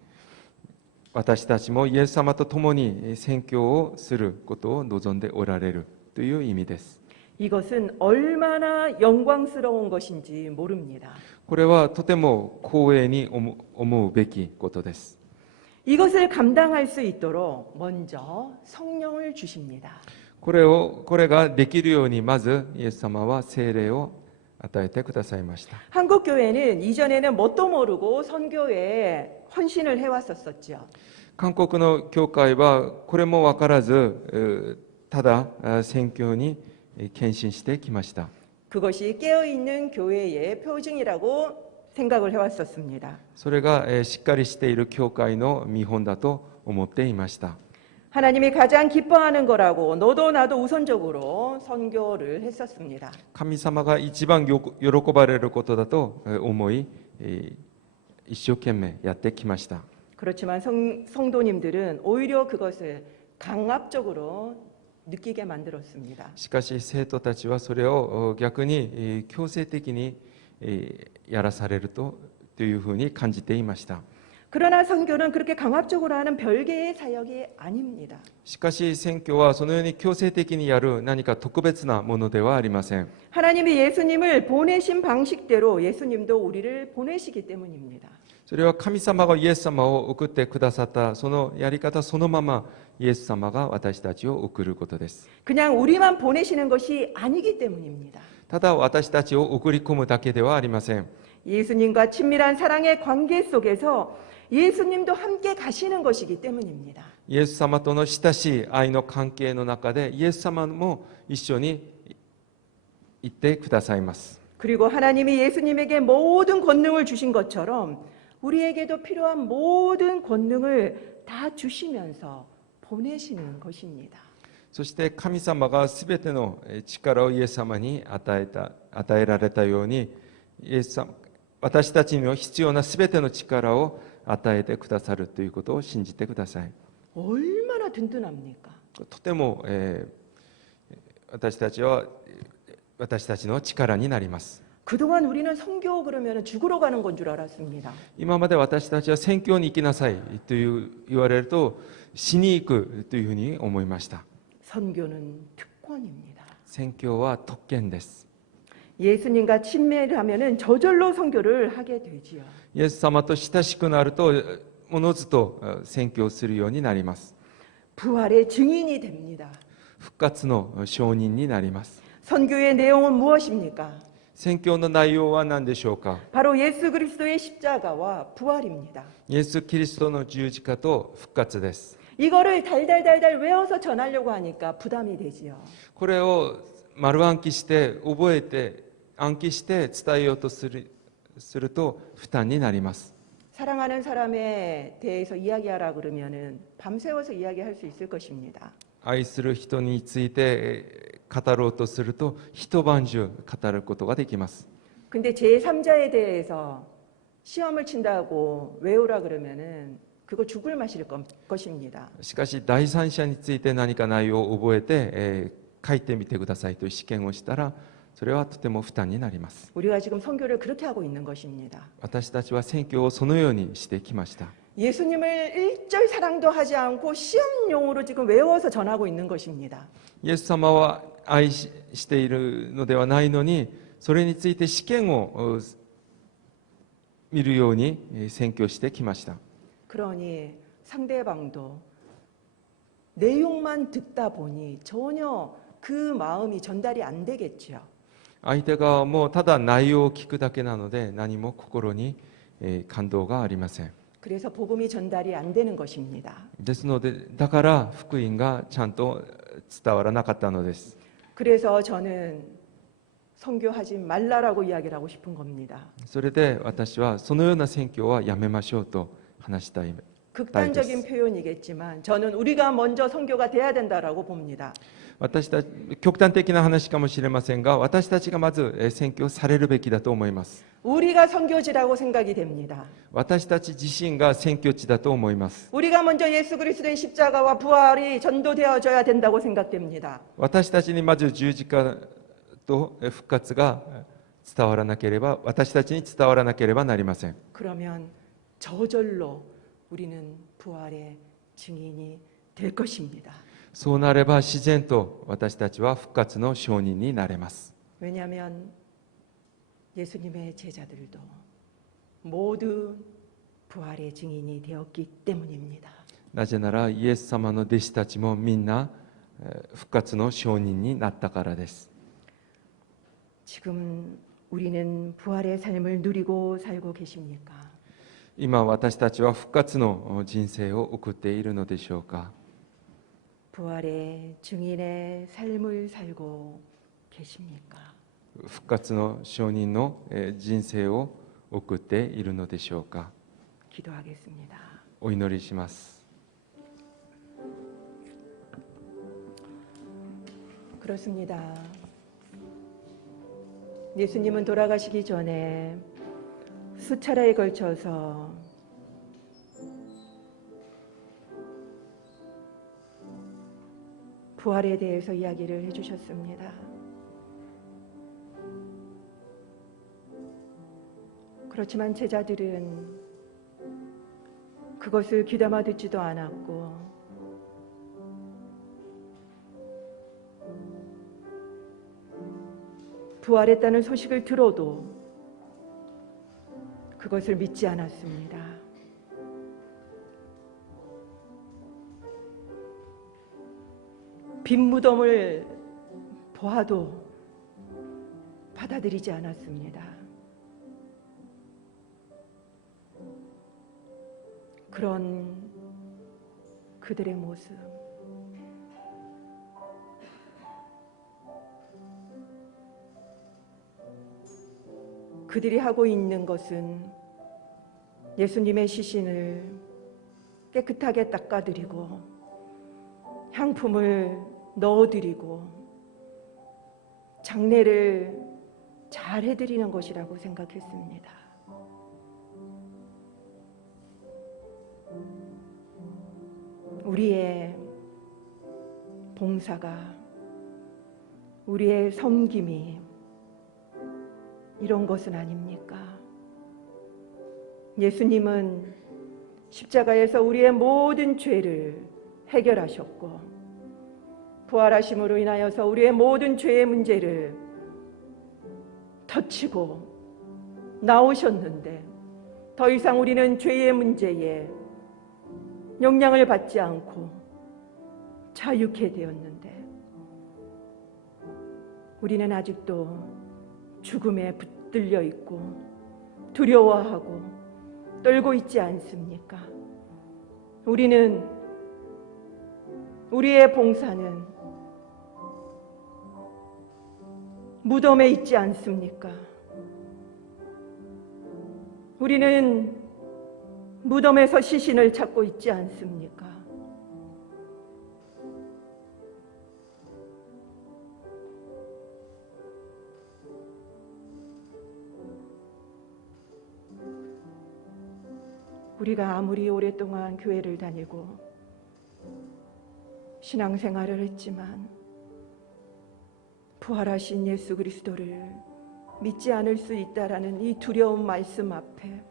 私たちもイエス様と共に宣教をすることを望んでおられるという意味です。 이것은 얼마나 영광스러운 것인지 모릅니다. これはとても光栄に思うべきことです。 이것을 감당할 수 있도록 먼저 성령을 주십니다. これができるようにまずイエス様は聖霊を与えてくださいました。 한국 교회는 이전에는 뭣도 모르고 선교에 헌신을 해왔었죠. 韓国の教会はこれも分からずただ宣教に献身してきました。 그것이 깨어있는 교회의 표징이라고 생각을 해왔었습니다. それがしっかりしている教会の見本だと思っていました。 하나님이 가장 기뻐하는 거라고 너도 나도 우선적으로 선교를 했었습니다. 神様が一番喜ばれることだと思い一生懸命やってきました。 그렇지만 성도님들은 오히려 그것을 강압적으로 느끼게 만들었습니다. しかし生徒たちはそれを逆に強制的にやらされるというふうに感じていました。 그러나 선교는 그렇게 강압적으로 하는 별개의 사역이 아닙니다. しかし宣教はそのように強制的にやる何か特別なものではありません。 하나님이 예수님을 보내신 방식대로 예수님도 우리를 보내시기 때문입니다. それは神様がイエス様を送ってくださったそのやり方そのままイエス様が私たちを送ることです。 그냥 우리만 보내시는 것이 아니기 때문입니다. ただ私たちを送り込むだけではありません。 예수님과 친밀한 사랑의 관계 속에서 예수님도 함께 가시는 것이기 때문입니다. イエス様との親しい愛の関係の中でイエス様も一緒に行ってくださいます。 그리고 하나님이 예수님에게 모든 권능을 주신 것처럼 우리에게도 필요한 모든 권능을 다 주시면서 보내시는 것입니다. そして神様がすべての力をイエス様に与えられたようにイエス様私たちに必要なすべての力を与えてくださるということを信じてください。 얼마나 든든합니까? とても、私たちの力になります。 그동안 우리는 선교 그러면 죽으러 가는 건 줄 알았습니다. 今まで私たちは宣教に行きなさいと言われると死に行くというふうに思いました。 선교는 특권입니다. 宣教は特権です。 예수님과 친밀하면은 저절로 선교를 하게 되지요. イエス様と親しくなるとおのずと宣教するようになります。 부활의 증인이 됩니다. 復活の証人になります。 선교의 내용은 무엇입니까? 宣教の内容は何でしょうか。 바로 예수 그리스도의 십자가와 부활입니다. イエス・キリストの十字架と復活です。 이거를 달달달달 외워서 전하려고 하니까 부담이 되지요. これを丸暗記して覚えて暗記して伝えようとすると負担になります。 사랑하는 사람에 대해서 이야기하라 그러면은 밤새워서 이야기할 수 있을 것입니다. 愛する人について語ろうとすると一晩中語ることができます。 근데 제3자에 대해서 시험을 친다고 외우라 그러면은 그거 죽을 맛일 것입니다. しかし第三者について何か内容を覚えて、書いてみてくださいという試験をしたらそれはとても負担になります。 우리가 지금 선교를 그렇게 하고 있는 것입니다. 私たちは宣教をそのようにしてきました。 예수님을 일절 사랑도 하지 않고 시험용으로 지금 외워서 전하고 있는 것입니다. イエス様は愛しているのではないのにそれについて試験を見るように宣教してきました。 그러니 상대방도 내용만 듣다 보니 전혀 그 마음이 전달이 안 되겠죠. 相手がもうただ内容を聞くだけなので何も心に感動がありません。 그래서 복음이 전달이 안 되는 것입니다. ですのでだから福音がちゃんと伝わらなかったのです。 그래서 저는 선교하지 말라라고 이야기를 하고 싶은 겁니다. それで私はそのような宣教はやめましょうと話したい。 극단적인 표현이겠지만 저는 우리가 먼저 선교가 돼야 된다라고 봅니다. 私たち極端的な話かもしれませんが、私たちがまず宣教されるべきだと思います。 우리가 선교지라고 생각이 됩니다. 私たち自身が宣教地だと思います。 우리가 먼저 예수 그리스도의 십자가와 부활이 전도되어져야 된다고 생각됩니다. 私たちにまず十字架と復活が伝わらなければ、私たちに伝わらなければなりません。 그러면 저절로 우리는 부활의 증인이 될 것입니다. そうなれば自然と私たちは復活の証人になれます。 왜냐하면 예수님의 제자들도 모두 부활의 증인이 되었기 때문입니다. なぜならイエス様の弟子たちもみんな復活の証人になったからです。 지금 우리는 부활의 삶을 누리고 살고 계십니까? 今私たちは復活の人生を送っているのでしょうか。 부활의 증인의 삶을 살고 계십니까? 復活の証人の人生を送っているのでしょうか。 기도하겠습니다. お祈りします。 그렇습니다. 예수님은 돌아가시기 전에 수차례에 걸쳐서 부활에 대해서 이야기를 해주셨습니다. 그렇지만 제자들은 그것을 귀담아 듣지도 않았고 부활했다는 소식을 들어도 그것을 믿지 않았습니다. 빈 무덤을 보아도 받아들이지 않았습니다. 그런 그들의 모습, 그들이 하고 있는 것은 예수님의 시신을 깨끗하게 닦아드리고 향품을 넣어드리고 장례를 잘 해드리는 것이라고 생각했습니다. 우리의 봉사가, 우리의 섬김이 이런 것은 아닙니까? 예수님은 십자가에서 우리의 모든 죄를 해결하셨고 부활하심으로 인하여서 우리의 모든 죄의 문제를 덧치고 나오셨는데 더 이상 우리는 죄의 문제에 영향을 받지 않고 자유케 되었는데 우리는 아직도 죽음에 붙들려 있고 두려워하고 떨고 있지 않습니까? 우리는 우리의 봉사는 무덤에 있지 않습니까? 우리는 무덤에서 시신을 찾고 있지 않습니까? 우리가 아무리 오랫동안 교회를 다니고 신앙생활을 했지만 부활하신 예수 그리스도를 믿지 않을 수 있다라는 이 두려운 말씀 앞에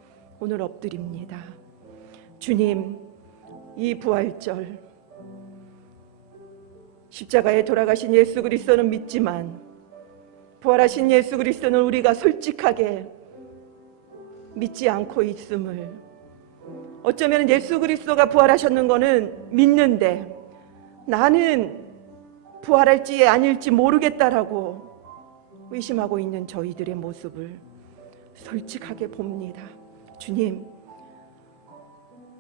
오늘 엎드립니다. 주님, 이 부활절 십자가에 돌아가신 예수 그리스도는 믿지만 부활하신 예수 그리스도는 우리가 솔직하게 믿지 않고 있음을 어쩌면 예수 그리스도가 부활하셨는 거는 믿는데 나는 부활할지 아닐지 모르겠다라고 의심하고 있는 저희들의 모습을 솔직하게 봅니다. 주님,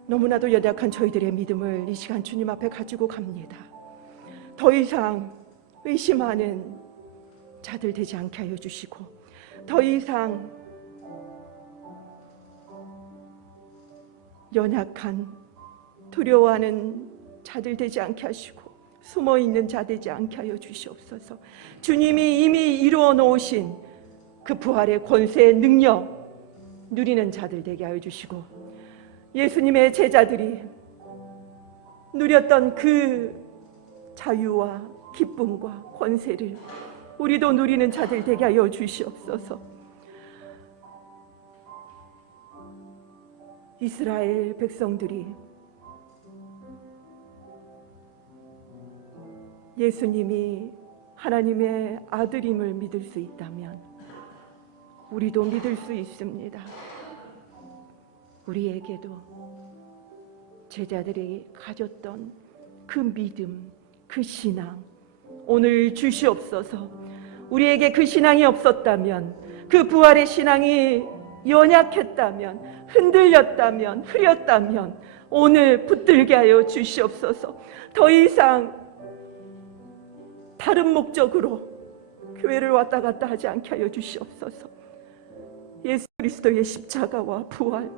너무나도 연약한 저희들의 믿음을 이 시간 주님 앞에 가지고 갑니다. 더 이상 의심하는 자들 되지 않게 하여 주시고, 더 이상 연약한 두려워하는 자들 되지 않게 하시고 숨어있는 자 되지 않게 하여 주시옵소서. 주님이 이미 이루어 놓으신 그 부활의 권세의 능력 누리는 자들 되게 하여 주시고, 예수님의 제자들이 누렸던 그 자유와 기쁨과 권세를 우리도 누리는 자들 되게 하여 주시옵소서. 이스라엘 백성들이 예수님이 하나님의 아들임을 믿을 수 있다면 우리도 믿을 수 있습니다. 우리에게도 제자들이 가졌던 그 믿음, 그 신앙 오늘 주시옵소서. 우리에게 그 신앙이 없었다면, 그 부활의 신앙이 연약했다면, 흔들렸다면, 흐렸다면 오늘 붙들게 하여 주시옵소서. 더 이상 다른 목적으로 교회를 왔다 갔다 하지 않게 하여 주시옵소서. 예수 그리스도의 십자가와 부활,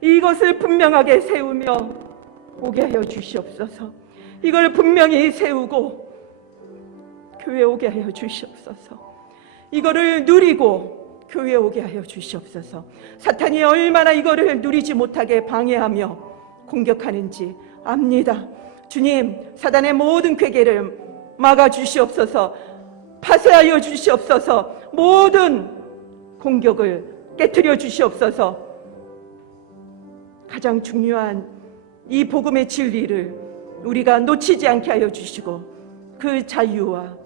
이것을 분명하게 세우며 오게 하여 주시옵소서. 이걸 분명히 세우고 교회에 오게 하여 주시옵소서. 이거를 누리고 교회에 오게 하여 주시옵소서. 사탄이 얼마나 이거를 누리지 못하게 방해하며 공격하는지 압니다. 주님, 사단의 모든 궤계를 막아 주시옵소서. 파쇄하여 주시옵소서. 모든 공격을 깨트려 주시옵소서. 가장 중요한 이 복음의 진리를 우리가 놓치지 않게 하여 주시고, 그 자유와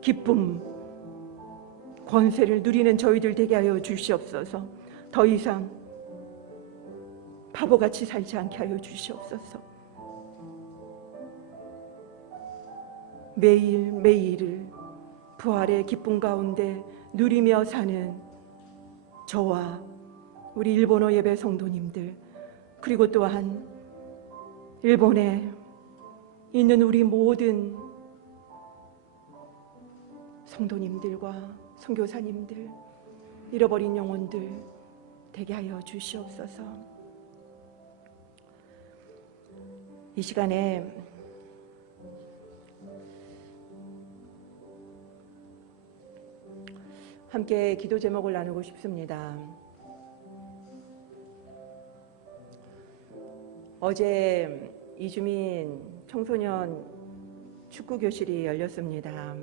기쁨, 권세를 누리는 저희들 되게 하여 주시옵소서. 더 이상 바보같이 살지 않게 하여 주시옵소서. 매일매일을 부활의 기쁨 가운데 누리며 사는 저와 우리 일본어 예배 성도님들, 그리고 또한 일본에 있는 우리 모든 성도님들과 선교사님들, 잃어버린 영혼들 되게 하여 주시옵소서. 이 시간에 함께 기도 제목을 나누고 싶습니다. 어제 이주민 청소년 축구 교실이 열렸습니다.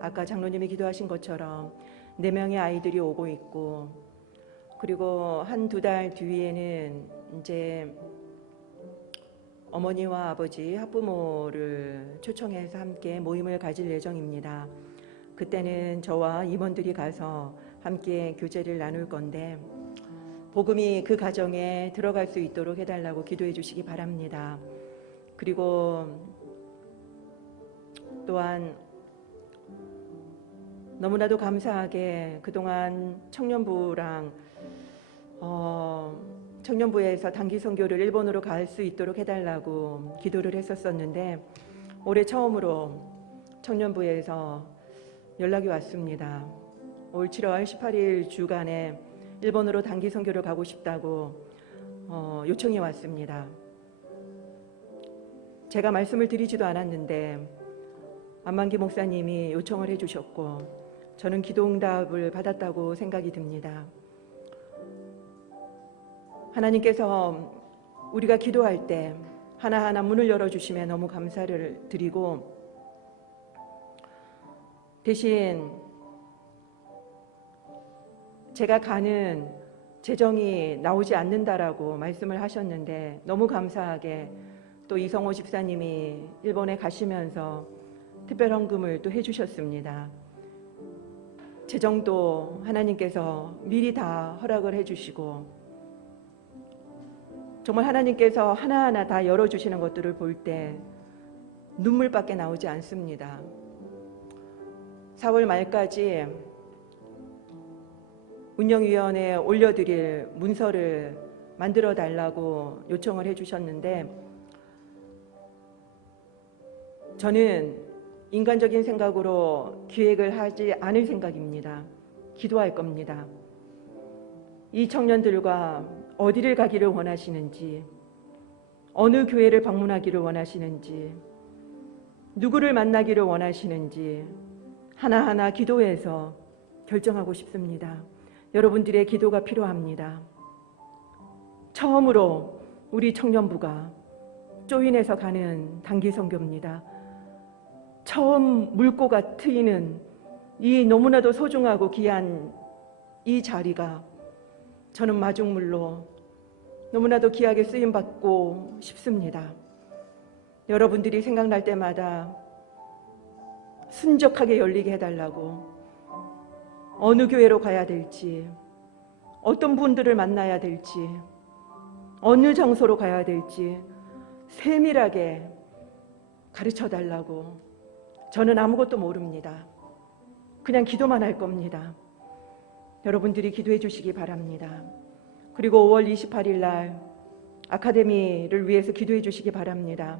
아까 장로님이 기도하신 것처럼 4명의 아이들이 오고 있고, 그리고 1-2달 뒤에는 이제 어머니와 아버지, 학부모를 초청해서 함께 모임을 가질 예정입니다. 그때는 저와 임원들이 가서 함께 교제를 나눌 건데, 복음이 그 가정에 들어갈 수 있도록 해달라고 기도해 주시기 바랍니다. 그리고 또한 너무나도 감사하게 그동안 청년부랑 청년부에서 단기 선교를 일본으로 갈 수 있도록 해달라고 기도를 했었었는데, 올해 처음으로 청년부에서 연락이 왔습니다. 올 7월 18일 주간에 일본으로 단기 선교를 가고 싶다고 요청이 왔습니다. 제가 말씀을 드리지도 않았는데 안만기 목사님이 요청을 해주셨고, 저는 기도응답을 받았다고 생각이 듭니다. 하나님께서 우리가 기도할 때 하나하나 문을 열어주심에 너무 감사를 드리고, 대신 제가 가는 재정이 나오지 않는다라고 말씀을 하셨는데, 너무 감사하게 또 이성호 집사님이 일본에 가시면서 특별헌금을 또 해주셨습니다. 재정도 하나님께서 미리 다 허락을 해주시고, 정말 하나님께서 하나하나 다 열어주시는 것들을 볼 때 눈물밖에 나오지 않습니다. 4월 말까지 운영위원회에 올려드릴 문서를 만들어 달라고 요청을 해주셨는데, 저는 인간적인 생각으로 기획을 하지 않을 생각입니다. 기도할 겁니다. 이 청년들과 어디를 가기를 원하시는지, 어느 교회를 방문하기를 원하시는지, 누구를 만나기를 원하시는지 하나하나 기도해서 결정하고 싶습니다. 여러분들의 기도가 필요합니다. 처음으로 우리 청년부가 조인해서 가는 단기 선교입니다. 처음 물고가 트이는 이 너무나도 소중하고 귀한 이 자리가 저는 마중물로 너무나도 귀하게 쓰임받고 싶습니다. 여러분들이 생각날 때마다 순적하게 열리게 해달라고, 어느 교회로 가야 될지, 어떤 분들을 만나야 될지, 어느 장소로 가야 될지 세밀하게 가르쳐달라고. 저는 아무것도 모릅니다. 그냥 기도만 할 겁니다. 여러분들이 기도해 주시기 바랍니다. 그리고 5월 28일 날 아카데미를 위해서 기도해 주시기 바랍니다.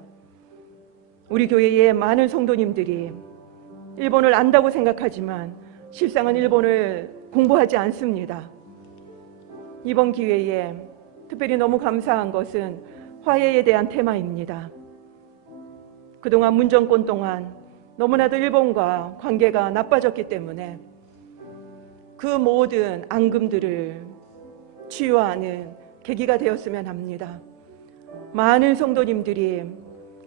우리 교회의 많은 성도님들이 일본을 안다고 생각하지만 실상은 일본을 공부하지 않습니다. 이번 기회에 특별히 너무 감사한 것은 화해에 대한 테마입니다. 그동안 문정권 동안 너무나도 일본과 관계가 나빠졌기 때문에 그 모든 앙금들을 치유하는 계기가 되었으면 합니다. 많은 성도님들이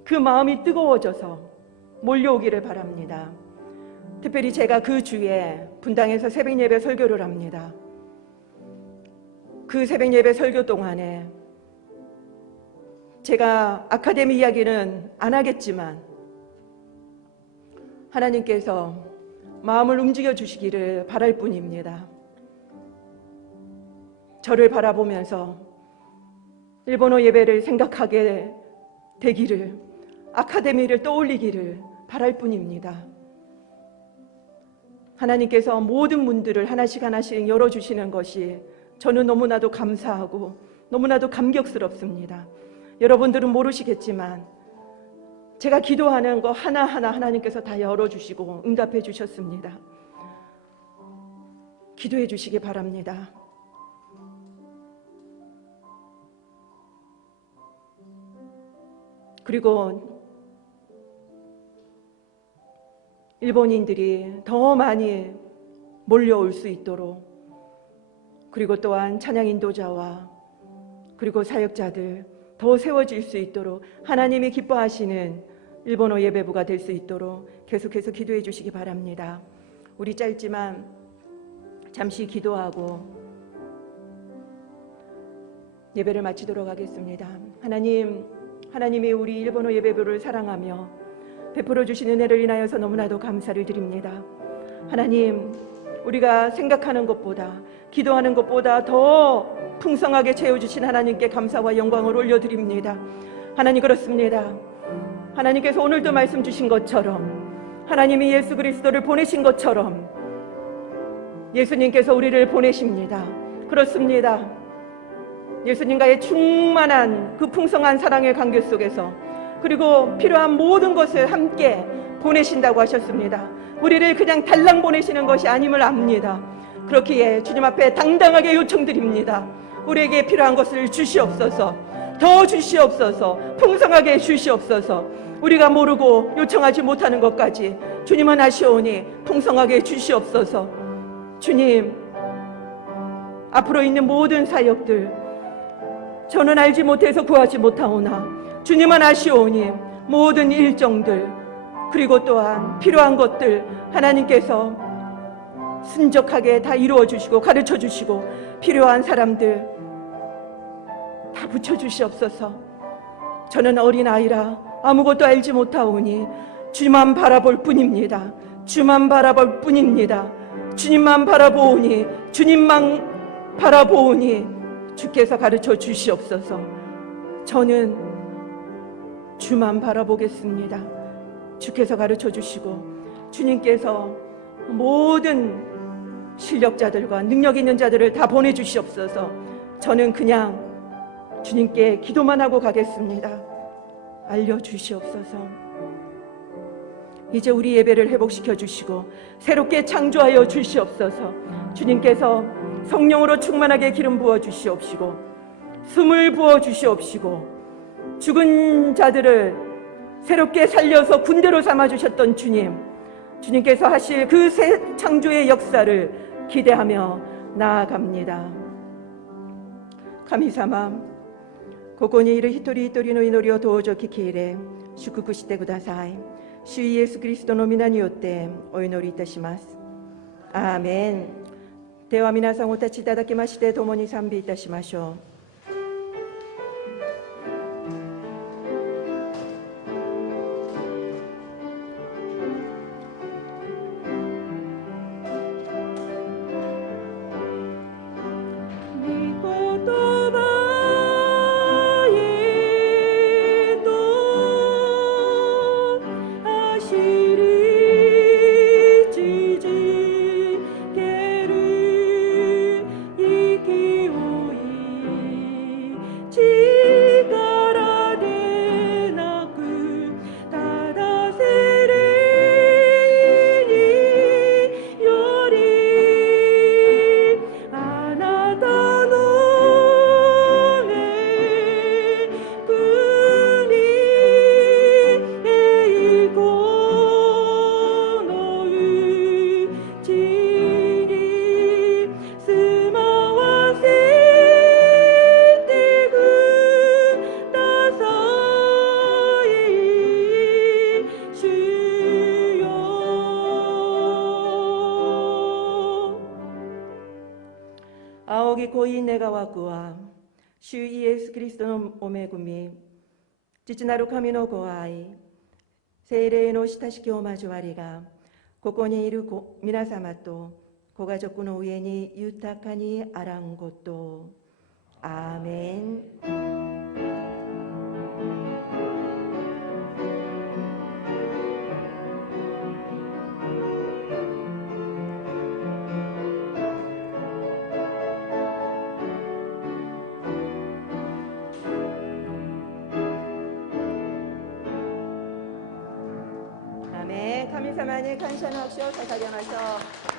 그 마음이 뜨거워져서 몰려오기를 바랍니다. 특별히 제가 그 주에 분당에서 새벽 예배 설교를 합니다. 그 새벽 예배 설교 동안에 제가 아카데미 이야기는 안 하겠지만 하나님께서 마음을 움직여 주시기를 바랄 뿐입니다. 저를 바라보면서 일본어 예배를 생각하게 되기를, 아카데미를 떠올리기를 바랄 뿐입니다. 하나님께서 모든 문들을 하나씩 하나씩 열어주시는 것이 저는 너무나도 감사하고 너무나도 감격스럽습니다. 여러분들은 모르시겠지만 제가 기도하는 거 하나하나 하나님께서 다 열어주시고 응답해 주셨습니다. 기도해 주시기 바랍니다. 그리고 일본인들이 더 많이 몰려올 수 있도록, 그리고 또한 찬양 인도자와 그리고 사역자들 더 세워질 수 있도록, 하나님이 기뻐하시는 일본어 예배부가 될 수 있도록 계속해서 기도해 주시기 바랍니다. 우리 짧지만 잠시 기도하고 예배를 마치도록 하겠습니다. 하나님이 우리 일본어 예배부를 사랑하며 베풀어 주신 은혜를 인하여서 너무나도 감사를 드립니다. 하나님, 우리가 생각하는 것보다, 기도하는 것보다 더 풍성하게 채워주신 하나님께 감사와 영광을 올려드립니다. 하나님, 그렇습니다. 하나님께서 오늘도 말씀 주신 것처럼, 하나님이 예수 그리스도를 보내신 것처럼 예수님께서 우리를 보내십니다. 그렇습니다. 예수님과의 충만한 그 풍성한 사랑의 관계 속에서, 그리고 필요한 모든 것을 함께 보내신다고 하셨습니다. 우리를 그냥 달랑 보내시는 것이 아님을 압니다. 그렇기에 주님 앞에 당당하게 요청드립니다. 우리에게 필요한 것을 주시옵소서, 더 주시옵소서, 풍성하게 주시옵소서. 우리가 모르고 요청하지 못하는 것까지 주님은 아시오니 풍성하게 주시옵소서. 주님, 앞으로 있는 모든 사역들 저는 알지 못해서 구하지 못하오나 주님은 아시오니 모든 일정들, 그리고 또한 필요한 것들 하나님께서 순적하게 다 이루어 주시고 가르쳐 주시고 필요한 사람들 다 붙여 주시옵소서. 저는 어린아이라 아무것도 알지 못하오니 주만 바라볼 뿐입니다. 주만 바라볼 뿐입니다. 주님만 바라보오니, 주님만 바라보오니 주께서 가르쳐 주시옵소서. 저는 주만 바라보겠습니다. 주께서 가르쳐 주시고 주님께서 모든 실력자들과 능력 있는 자들을 다 보내주시옵소서. 저는 그냥 주님께 기도만 하고 가겠습니다. 알려주시옵소서. 이제 우리 예배를 회복시켜 주시고 새롭게 창조하여 주시옵소서. 주님께서 성령으로 충만하게 기름 부어 주시옵시고 숨을 부어 주시옵시고 죽은 자들을 새롭게 살려서 군대로 삼아 주셨던 주님께서 하실 그 새 창조의 역사를 기대하며 나아갑니다.神様、ここにいる一人一人の祈りをどうぞ聞き入れ祝福してください。主イエス・キリストの皆によってお祈りいたします。アーメン。では皆さんお立ちいただきまして共に賛美いたしましょう。仰ぎ恋願わくは主イエス・キリストのお恵み、父なる神のご愛、聖霊の親しきお交わりがここにいる皆様とご家族の上に豊かにあらんこと。アーメン。神様に感謝の拍手を捧げましょう。